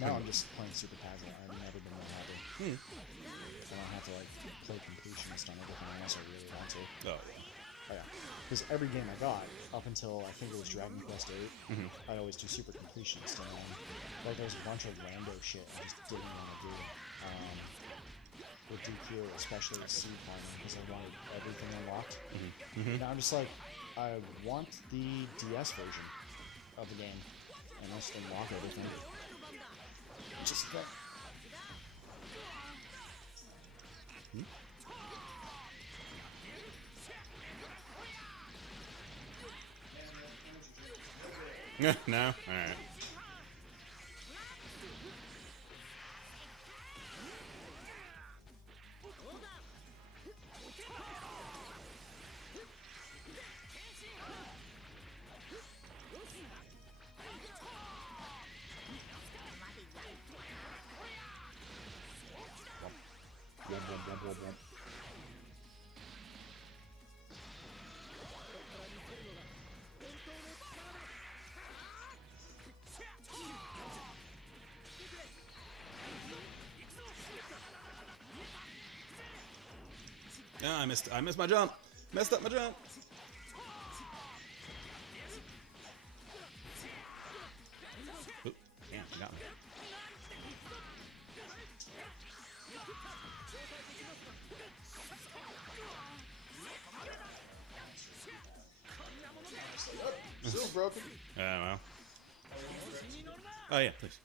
Now I'm just playing super casual. I've never been more happy. I don't have to like play completionist on everything unless I really want to. Oh yeah. Oh yeah. Because every game I got, up until I think it was Dragon Quest 8, I'd always do super completionist, and like there was a bunch of rando shit I just didn't want to do. With DQ, especially with seed farming, because I wanted everything unlocked. Now I'm just like, I want the DS version of the game, and just unlock everything. Just that. No? Alright. Yeah, I missed my jump. Messed up my jump. Oop, damn, you got me. Still broken. Well. Oh yeah, please.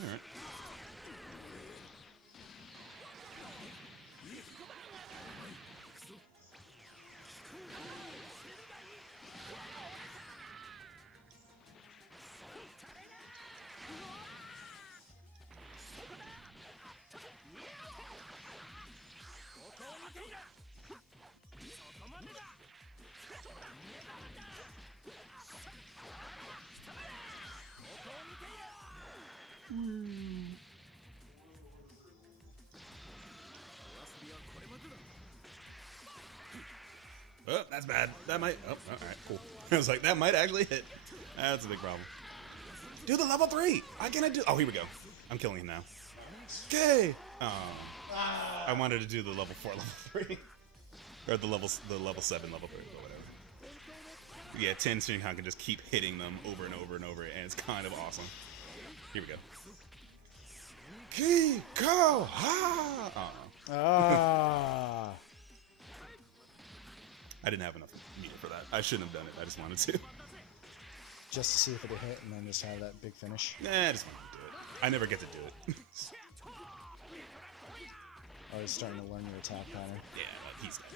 Alright. Oh, that's bad. That might... Oh, all right, cool. I was like, that might actually hit. That's a big problem. Do the level 3! I cannot do... Oh, here we go. I'm killing him now. Okay! Oh. I wanted to do the level 4, level 3. Or the level 7, level 3, or whatever. Yeah, Ten Shinhan can just keep hitting them over and over and over, and it's kind of awesome. Here we go. Kiko! Ha! Oh. Ah. I didn't have enough meter for that. I shouldn't have done it. I just wanted to. Just to see if it would hit and then just have that big finish. Nah, I just wanted to do it. I never get to do it. Oh, he's starting to learn your attack pattern. Yeah, he's dead.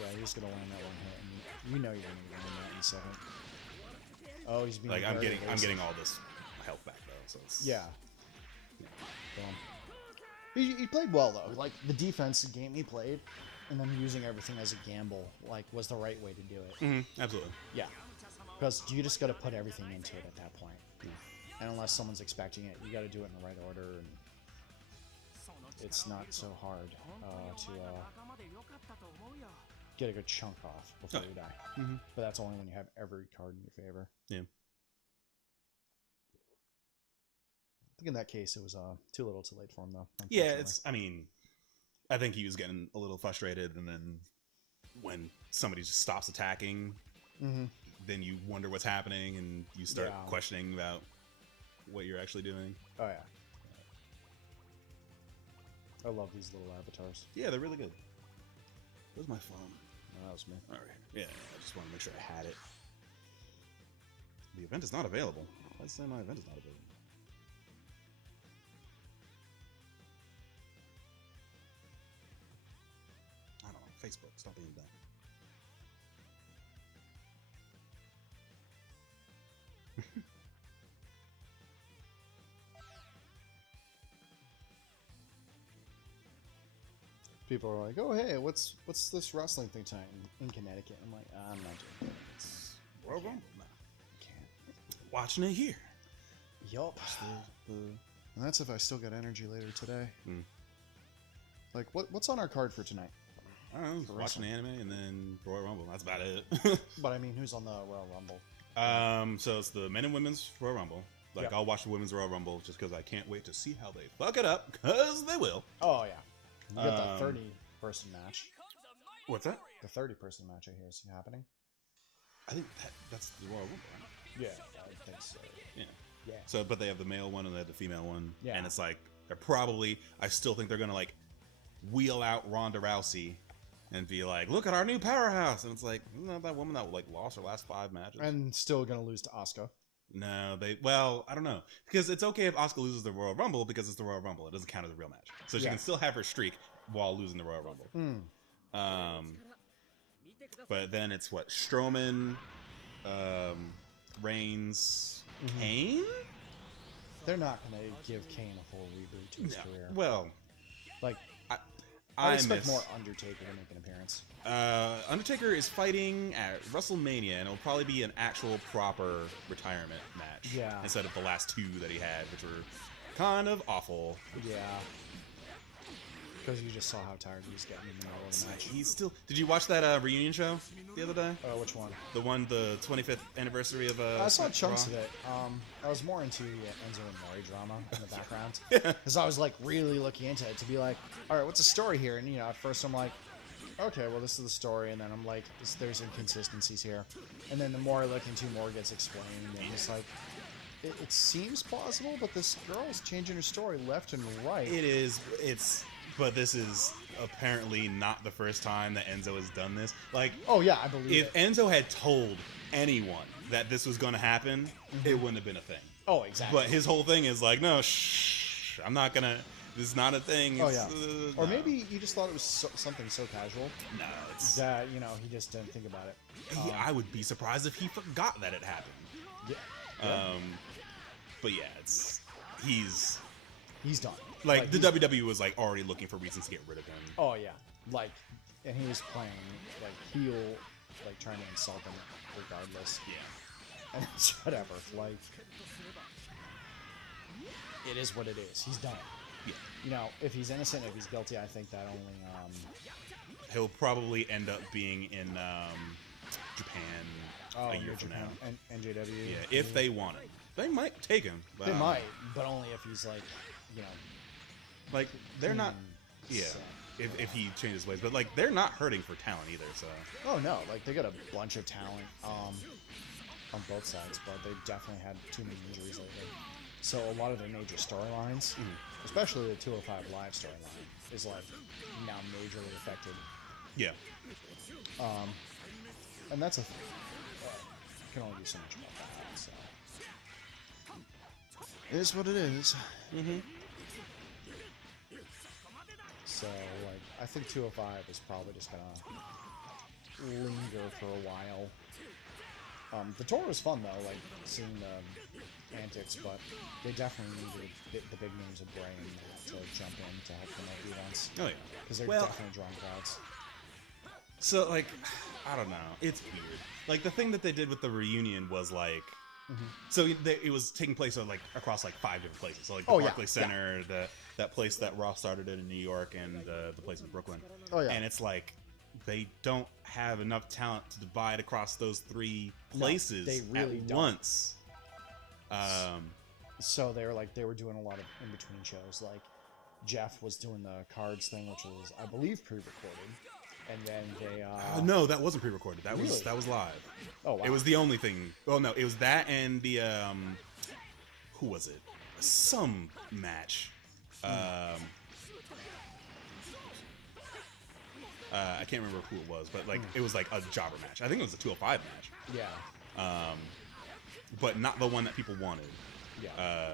Yeah, he's gonna land that one hit, and you know you're gonna land that in a second. Oh, he's being Like I'm very getting evasive. all this health back though, so it's Yeah. Boom. He played well though. Like the defense game he played, and then using everything as a gamble, like was the right way to do it. absolutely. Yeah, because you just got to put everything into it at that point. And unless someone's expecting it, you got to do it in the right order, and it's not so hard to get a good chunk off before you die. But that's only when you have every card in your favor. Yeah. I think in that case it was too little too late for him though. Yeah, I mean, I think he was getting a little frustrated, and then when somebody just stops attacking, then you wonder what's happening, and you start questioning about what you're actually doing. Oh yeah. I love these little avatars. Yeah, they're really good. Where's my phone? Oh, that was me. All right. Yeah, I just want to make sure I had it. The event is not available. Why does it say my event is not available? I don't know. Facebook, stop being dumb. People are like, "Oh, hey, what's this wrestling thing tonight in Connecticut?" I'm like, "I'm not doing it. It's Royal Rumble? No. can't." Watching it here. Yup. And that's if I still got energy later today. Like, what's on our card for tonight? I don't know. Watching anime and then Royal Rumble. That's about it. But I mean, who's on the Royal Rumble? So it's the men and women's Royal Rumble. Like, Yep. I'll watch the women's Royal Rumble just because I can't wait to see how they fuck it up, because they will. Oh yeah, you got the 30-person match. What's that? The 30-person match I hear is happening. I think that's the Royal Rumble, right? Yeah, I think so. Yeah. Yeah. So, but they have the male one and they have the female one. Yeah. And it's like, they're probably, I still think they're going to, like, wheel out Ronda Rousey and be like, look at our new powerhouse. And it's like, isn't that that woman that, like, lost her last 5 matches? And still gonna lose to Asuka. No, well, I don't know. Because it's okay if Asuka loses the Royal Rumble because it's the Royal Rumble. It doesn't count as a real match. So she can still have her streak while losing the Royal Rumble. But then it's what? Strowman, Reigns, Kane? They're not gonna give Kane a full reboot to his career. Well, Like, I expect more Undertaker to make an appearance. Undertaker is fighting at WrestleMania, and it'll probably be an actual proper retirement match. Yeah. Instead of the last 2 that he had, which were kind of awful. Yeah. Because you just saw how tired he was getting in the middle of the match. He's still. Did you watch that reunion show the other day? Which one? The 25th anniversary of. I saw chunks of it. I was more into Enzo and Mori drama in the background because I was like really looking into it to be like, all right, what's the story here? And at first I'm like, okay, well this is the story, and then I'm like, there's inconsistencies here, and then the more I look into, more gets explained, and it's like, it seems plausible, but this girl is changing her story left and right. It is. But this is apparently not the first time that Enzo has done this. Like, oh yeah, I believe if Enzo had told anyone that this was going to happen, it wouldn't have been a thing. Oh, exactly. But his whole thing is like, no, shh, I'm not gonna. This is not a thing. Oh yeah. Or no. maybe you just thought it was something so casual. No, it's that he just didn't think about it. I would be surprised if he forgot that it happened. Yeah. But yeah, he's done. Like the WWE was like already looking for reasons to get rid of him. Oh yeah, and he was playing like heel, like trying to insult him regardless. Yeah. And it's whatever. Like, it is what it is. He's done it. Yeah. If he's innocent, if he's guilty, I think that only he'll probably end up being in Japan a year from now. And NJW. Yeah, if they want him, they might take him. But, They might, but only if he's like, you know, like they're not. Yeah, so. if he changes ways, but like they're not hurting for talent either. So. Oh no, like they got a bunch of talent on both sides, but they definitely had too many injuries lately. So a lot of their major storylines, especially the 205 Live storyline, is like now majorly affected. Yeah. And that's a can only do so much about that. So it is what it is. So like I think 205 is probably just gonna linger for a while. The tour was fun though, like seeing the antics, but they definitely needed the big names of Bray and Matt to jump in to help promote the events. Oh yeah, because they're definitely drawing crowds. So like, I don't know, it's weird. Like the thing that they did with the reunion was like, so it was taking place like across like 5 different places. So like the Barclays Center, that place that Raw started in New York, and the place in Brooklyn. Oh yeah, and it's like they don't have enough talent to divide across those 3 places they really at don't. once. So they were doing a lot of in between shows. Like Jeff was doing the cards thing, which was I believe pre-recorded, and then they no, that wasn't pre-recorded. That really? was live. Oh wow! It was the only thing. Oh no, it was that and the who was it? Some match. I can't remember who it was, but like it was like a jobber match. I think it was a 205 match. Yeah. But not the one that people wanted. Yeah.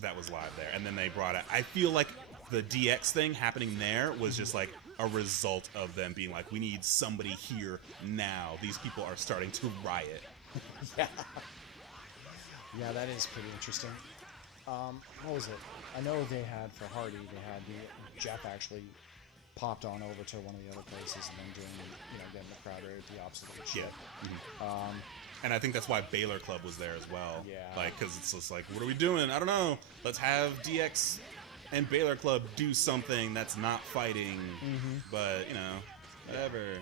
That was live there, and then they brought it. I feel like the DX thing happening there was just like a result of them being like, we need somebody here now. These people are starting to riot. Yeah. Yeah, that is pretty interesting. What was it? I know they had for Hardy, Jeff actually popped on over to one of the other places and then doing, getting the crowd ready with the obstacle shit. Yeah. And I think that's why Baylor Club was there as well. Yeah. Like, because it's just like, what are we doing? I don't know. Let's have DX and Baylor Club do something that's not fighting, but, whatever.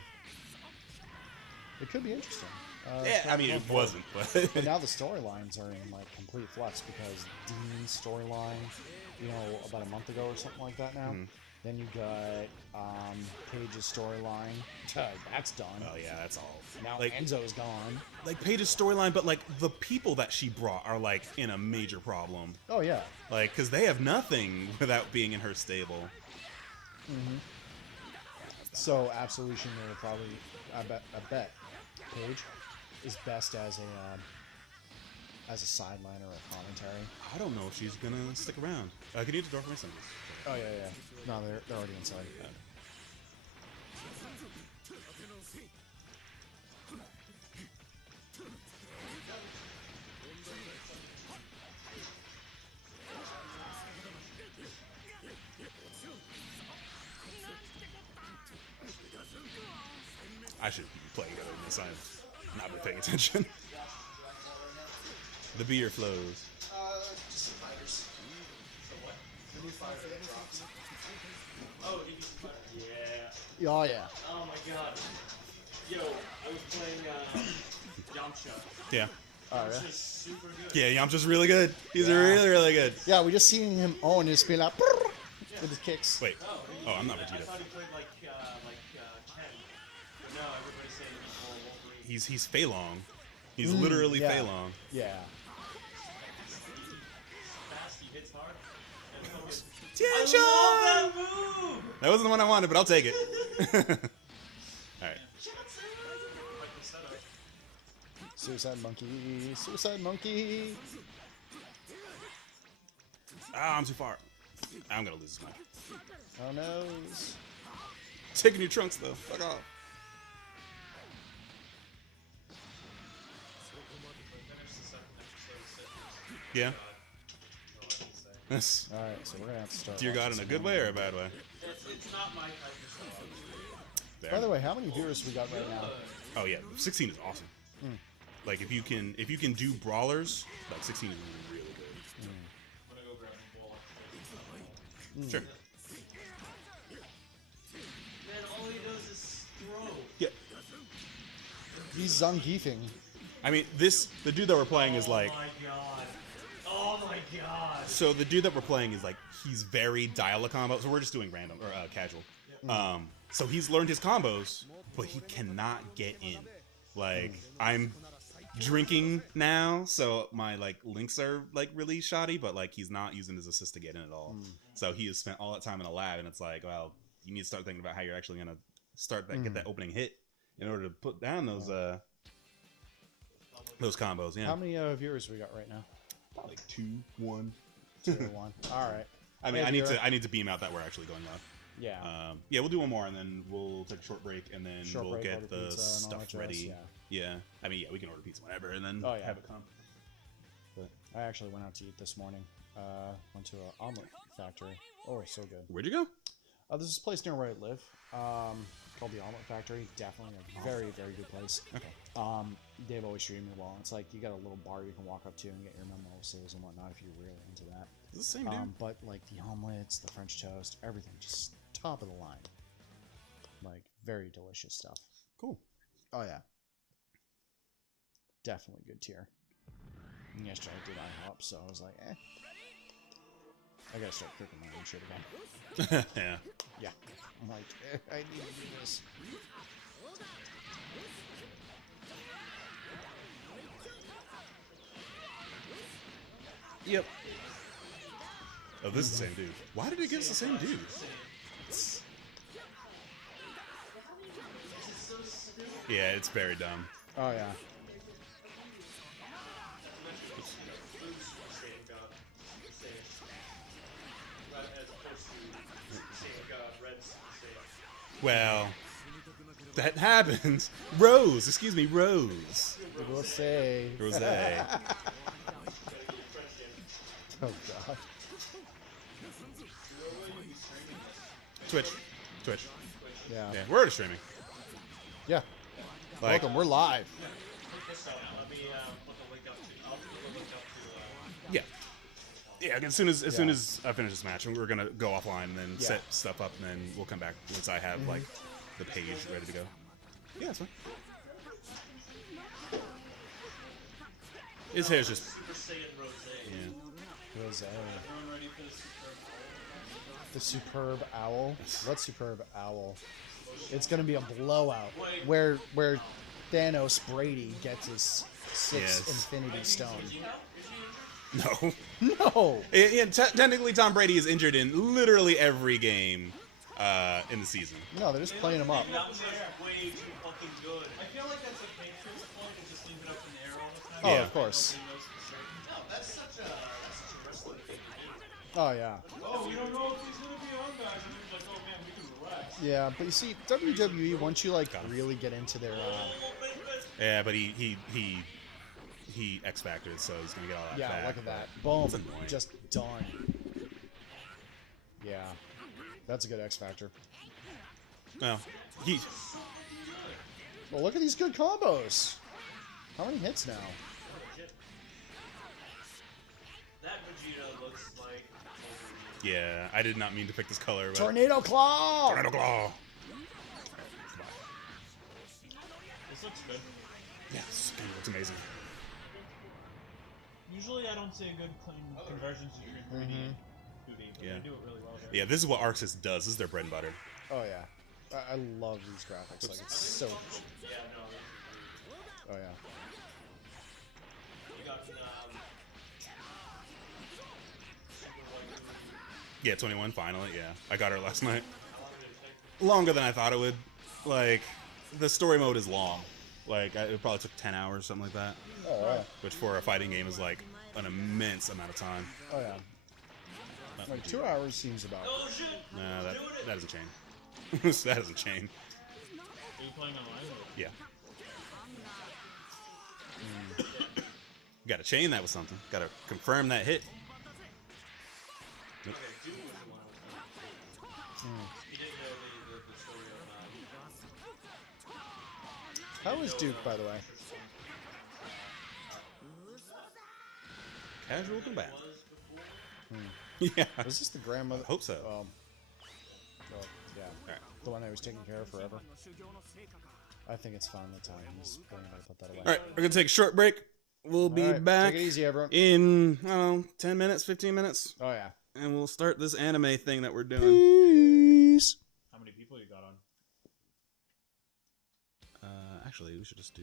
It could be interesting. Yeah, I mean, it wasn't, but... But now the storylines are in, like, complete flux because Dean's storyline, about a month ago or something like that now. Then you got Paige's storyline. That's done. Oh, yeah, that's all. Now like, Enzo's gone. Like, Paige's storyline, but, like, the people that she brought are, like, in a major problem. Oh, yeah. Like, because they have nothing without being in her stable. So, Absolution, they were probably, I bet Paige is best as a sideline or a commentary. I don't know if she's going to stick around. Can you hit the door for me, son? Oh, yeah. No, they're already inside. I should be playing together in this. I've not been paying attention. The beer flows. Just some fighters. So what? The new fighter that drops. Oh, did you fighter? Yeah. Oh, yeah. Oh my god. Yo, I was playing Yamcha. Yeah. Oh, yeah. Yamcha's super good. Yeah, Yamcha's really good. He's really, really good. Yeah, we just seen him own his spin up with his kicks. Wait. Oh, I'm not I Vegeta. thought he played like Ken. But no, everybody's saying he's full Wolverine. He's Fei Long. He's literally yeah. Fei Long. Yeah. Fast, he hits hard. And he'll get... Tianxia! I love that move! That wasn't the one I wanted, but I'll take it. Alright. Like the setup. Suicide Monkey. Suicide Monkey. Ah, I'm too far. I'm gonna lose this mic. Oh no. Taking your trunks, though. Fuck off. Yeah. Yes. Alright, so we're gonna have to start. Dear God, in a good way or a bad way? It's not my type of show. By the way, how many viewers we got right now? Oh yeah, 16 is awesome. Like if you can do brawlers, like 16 is really good. I'm gonna go grab a ball. Sure. Man, all he does is He's Zangiefing. I mean, the dude that we're playing is like. Oh my god. Oh my god. So the dude that we're playing is like, he's very dial a combo. So we're just doing random or casual. So he's learned his combos, but he cannot get in. Like I'm drinking now, so my like links are like really shoddy, but like he's not using his assist to get in at all. So he has spent all that time in the lab, and it's like, well, you need to start thinking about how you're actually gonna start that get that opening hit in order to put down those combos. Yeah. How many viewers we got right now? Like 2, 1. 2 or 1. All right. I mean, Hey, I need to beam out that we're actually going live. Yeah. Yeah, we'll do one more, and then we'll take a short break, and then Short we'll break, get order the pizza and all stuff that jazz, ready. Yeah. I mean, yeah, we can order pizza whenever, and then Oh, yeah. have it come. But I actually went out to eat this morning. Went to an omelet factory. Oh, so good. where'd you go? There's this place near where I live called the Omelet Factory. Definitely a very, very good place. Okay. They've always treated me well. It's like you got a little bar you can walk up to and get your mimosas and whatnot if you're really into that. Is this the same dude? But like the omelets, the French toast, everything just top of the line. Like very delicious stuff. Cool. Oh yeah, definitely good tier. And yesterday I did IHOP, so I was like, I gotta start cooking my own shit again. Yeah. Yeah, I'm like, I need to do this. Yep. Oh, this is the same dude. Why did it get us the same dude? Yeah, it's very dumb. Oh yeah. Well, that happens. Rose, excuse me, Rose. Rosé. Rose. Oh god. Twitch. Yeah. Yeah, we're already streaming. Yeah. Like, Welcome. We're live. yeah. Yeah, as soon as I finish this match, we're gonna go offline and then set stuff up, and then we'll come back once I have like the page ready to go. Yeah, that's fine. His hair's just Rosé. The superb owl. What superb owl? It's gonna be a blowout where Thanos Brady gets his 6 Infinity Stone. no. No. Yeah, technically, Tom Brady is injured in literally every game in the season. No, they're just playing him up. That was way too fucking good. I feel like that's a Patriots point to just leave it up in the air all the time. Oh, Yeah. of course. No, that's such a wrestling thing to do. Oh yeah. Oh, we don't know if he's gonna be on, guys. And he's like, oh man, we can relax. Yeah, but you see, WWE, once you like really get into their Yeah, but he X Factored, so he's gonna get all that. yeah, back. look at that. Boom. That's annoying. Just done. Yeah. That's a good X Factor. Well, he. Well, look at these good combos. How many hits now? That Vegeta looks like. Yeah, I did not mean to pick this color. But Tornado Claw! Tornado Claw. This looks good. Yes, it looks amazing. Usually, I don't see a good conversion to 3D, 2D, but Yeah. they do it really well here. Yeah, this is what Arxis does. This is their bread and butter. Oh yeah. I love these graphics. Like it's so. Yeah, no. Oh yeah. You got Yeah, 21 finally. Yeah, I got her last night. Longer than I thought it would. Like, the story mode is long. Like, it probably took 10 hours, something like that. Oh yeah. Which for a fighting game is like an immense amount of time. Oh yeah. Like 2 hours seems about. Oh shit! Nah, that doesn't chain. that doesn't chain. Are you playing online? Yeah. Gotta chain that with something. Gotta confirm that hit. Nope. He did the story of How is Duke, by the way? Casual combat. Yeah. Was this the grandmother? I hope so. Well, yeah. Alright. The one I was taking care of forever. I think it's fine the time he's going to put that away. All right, we're gonna take a short break. We'll be All right, back Take it easy, everyone. in, I don't know, 10 minutes, 15 minutes, Oh, yeah. and we'll start this anime thing that we're doing. Peace. How many people you got on? Actually, we should just do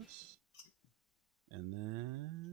this, and then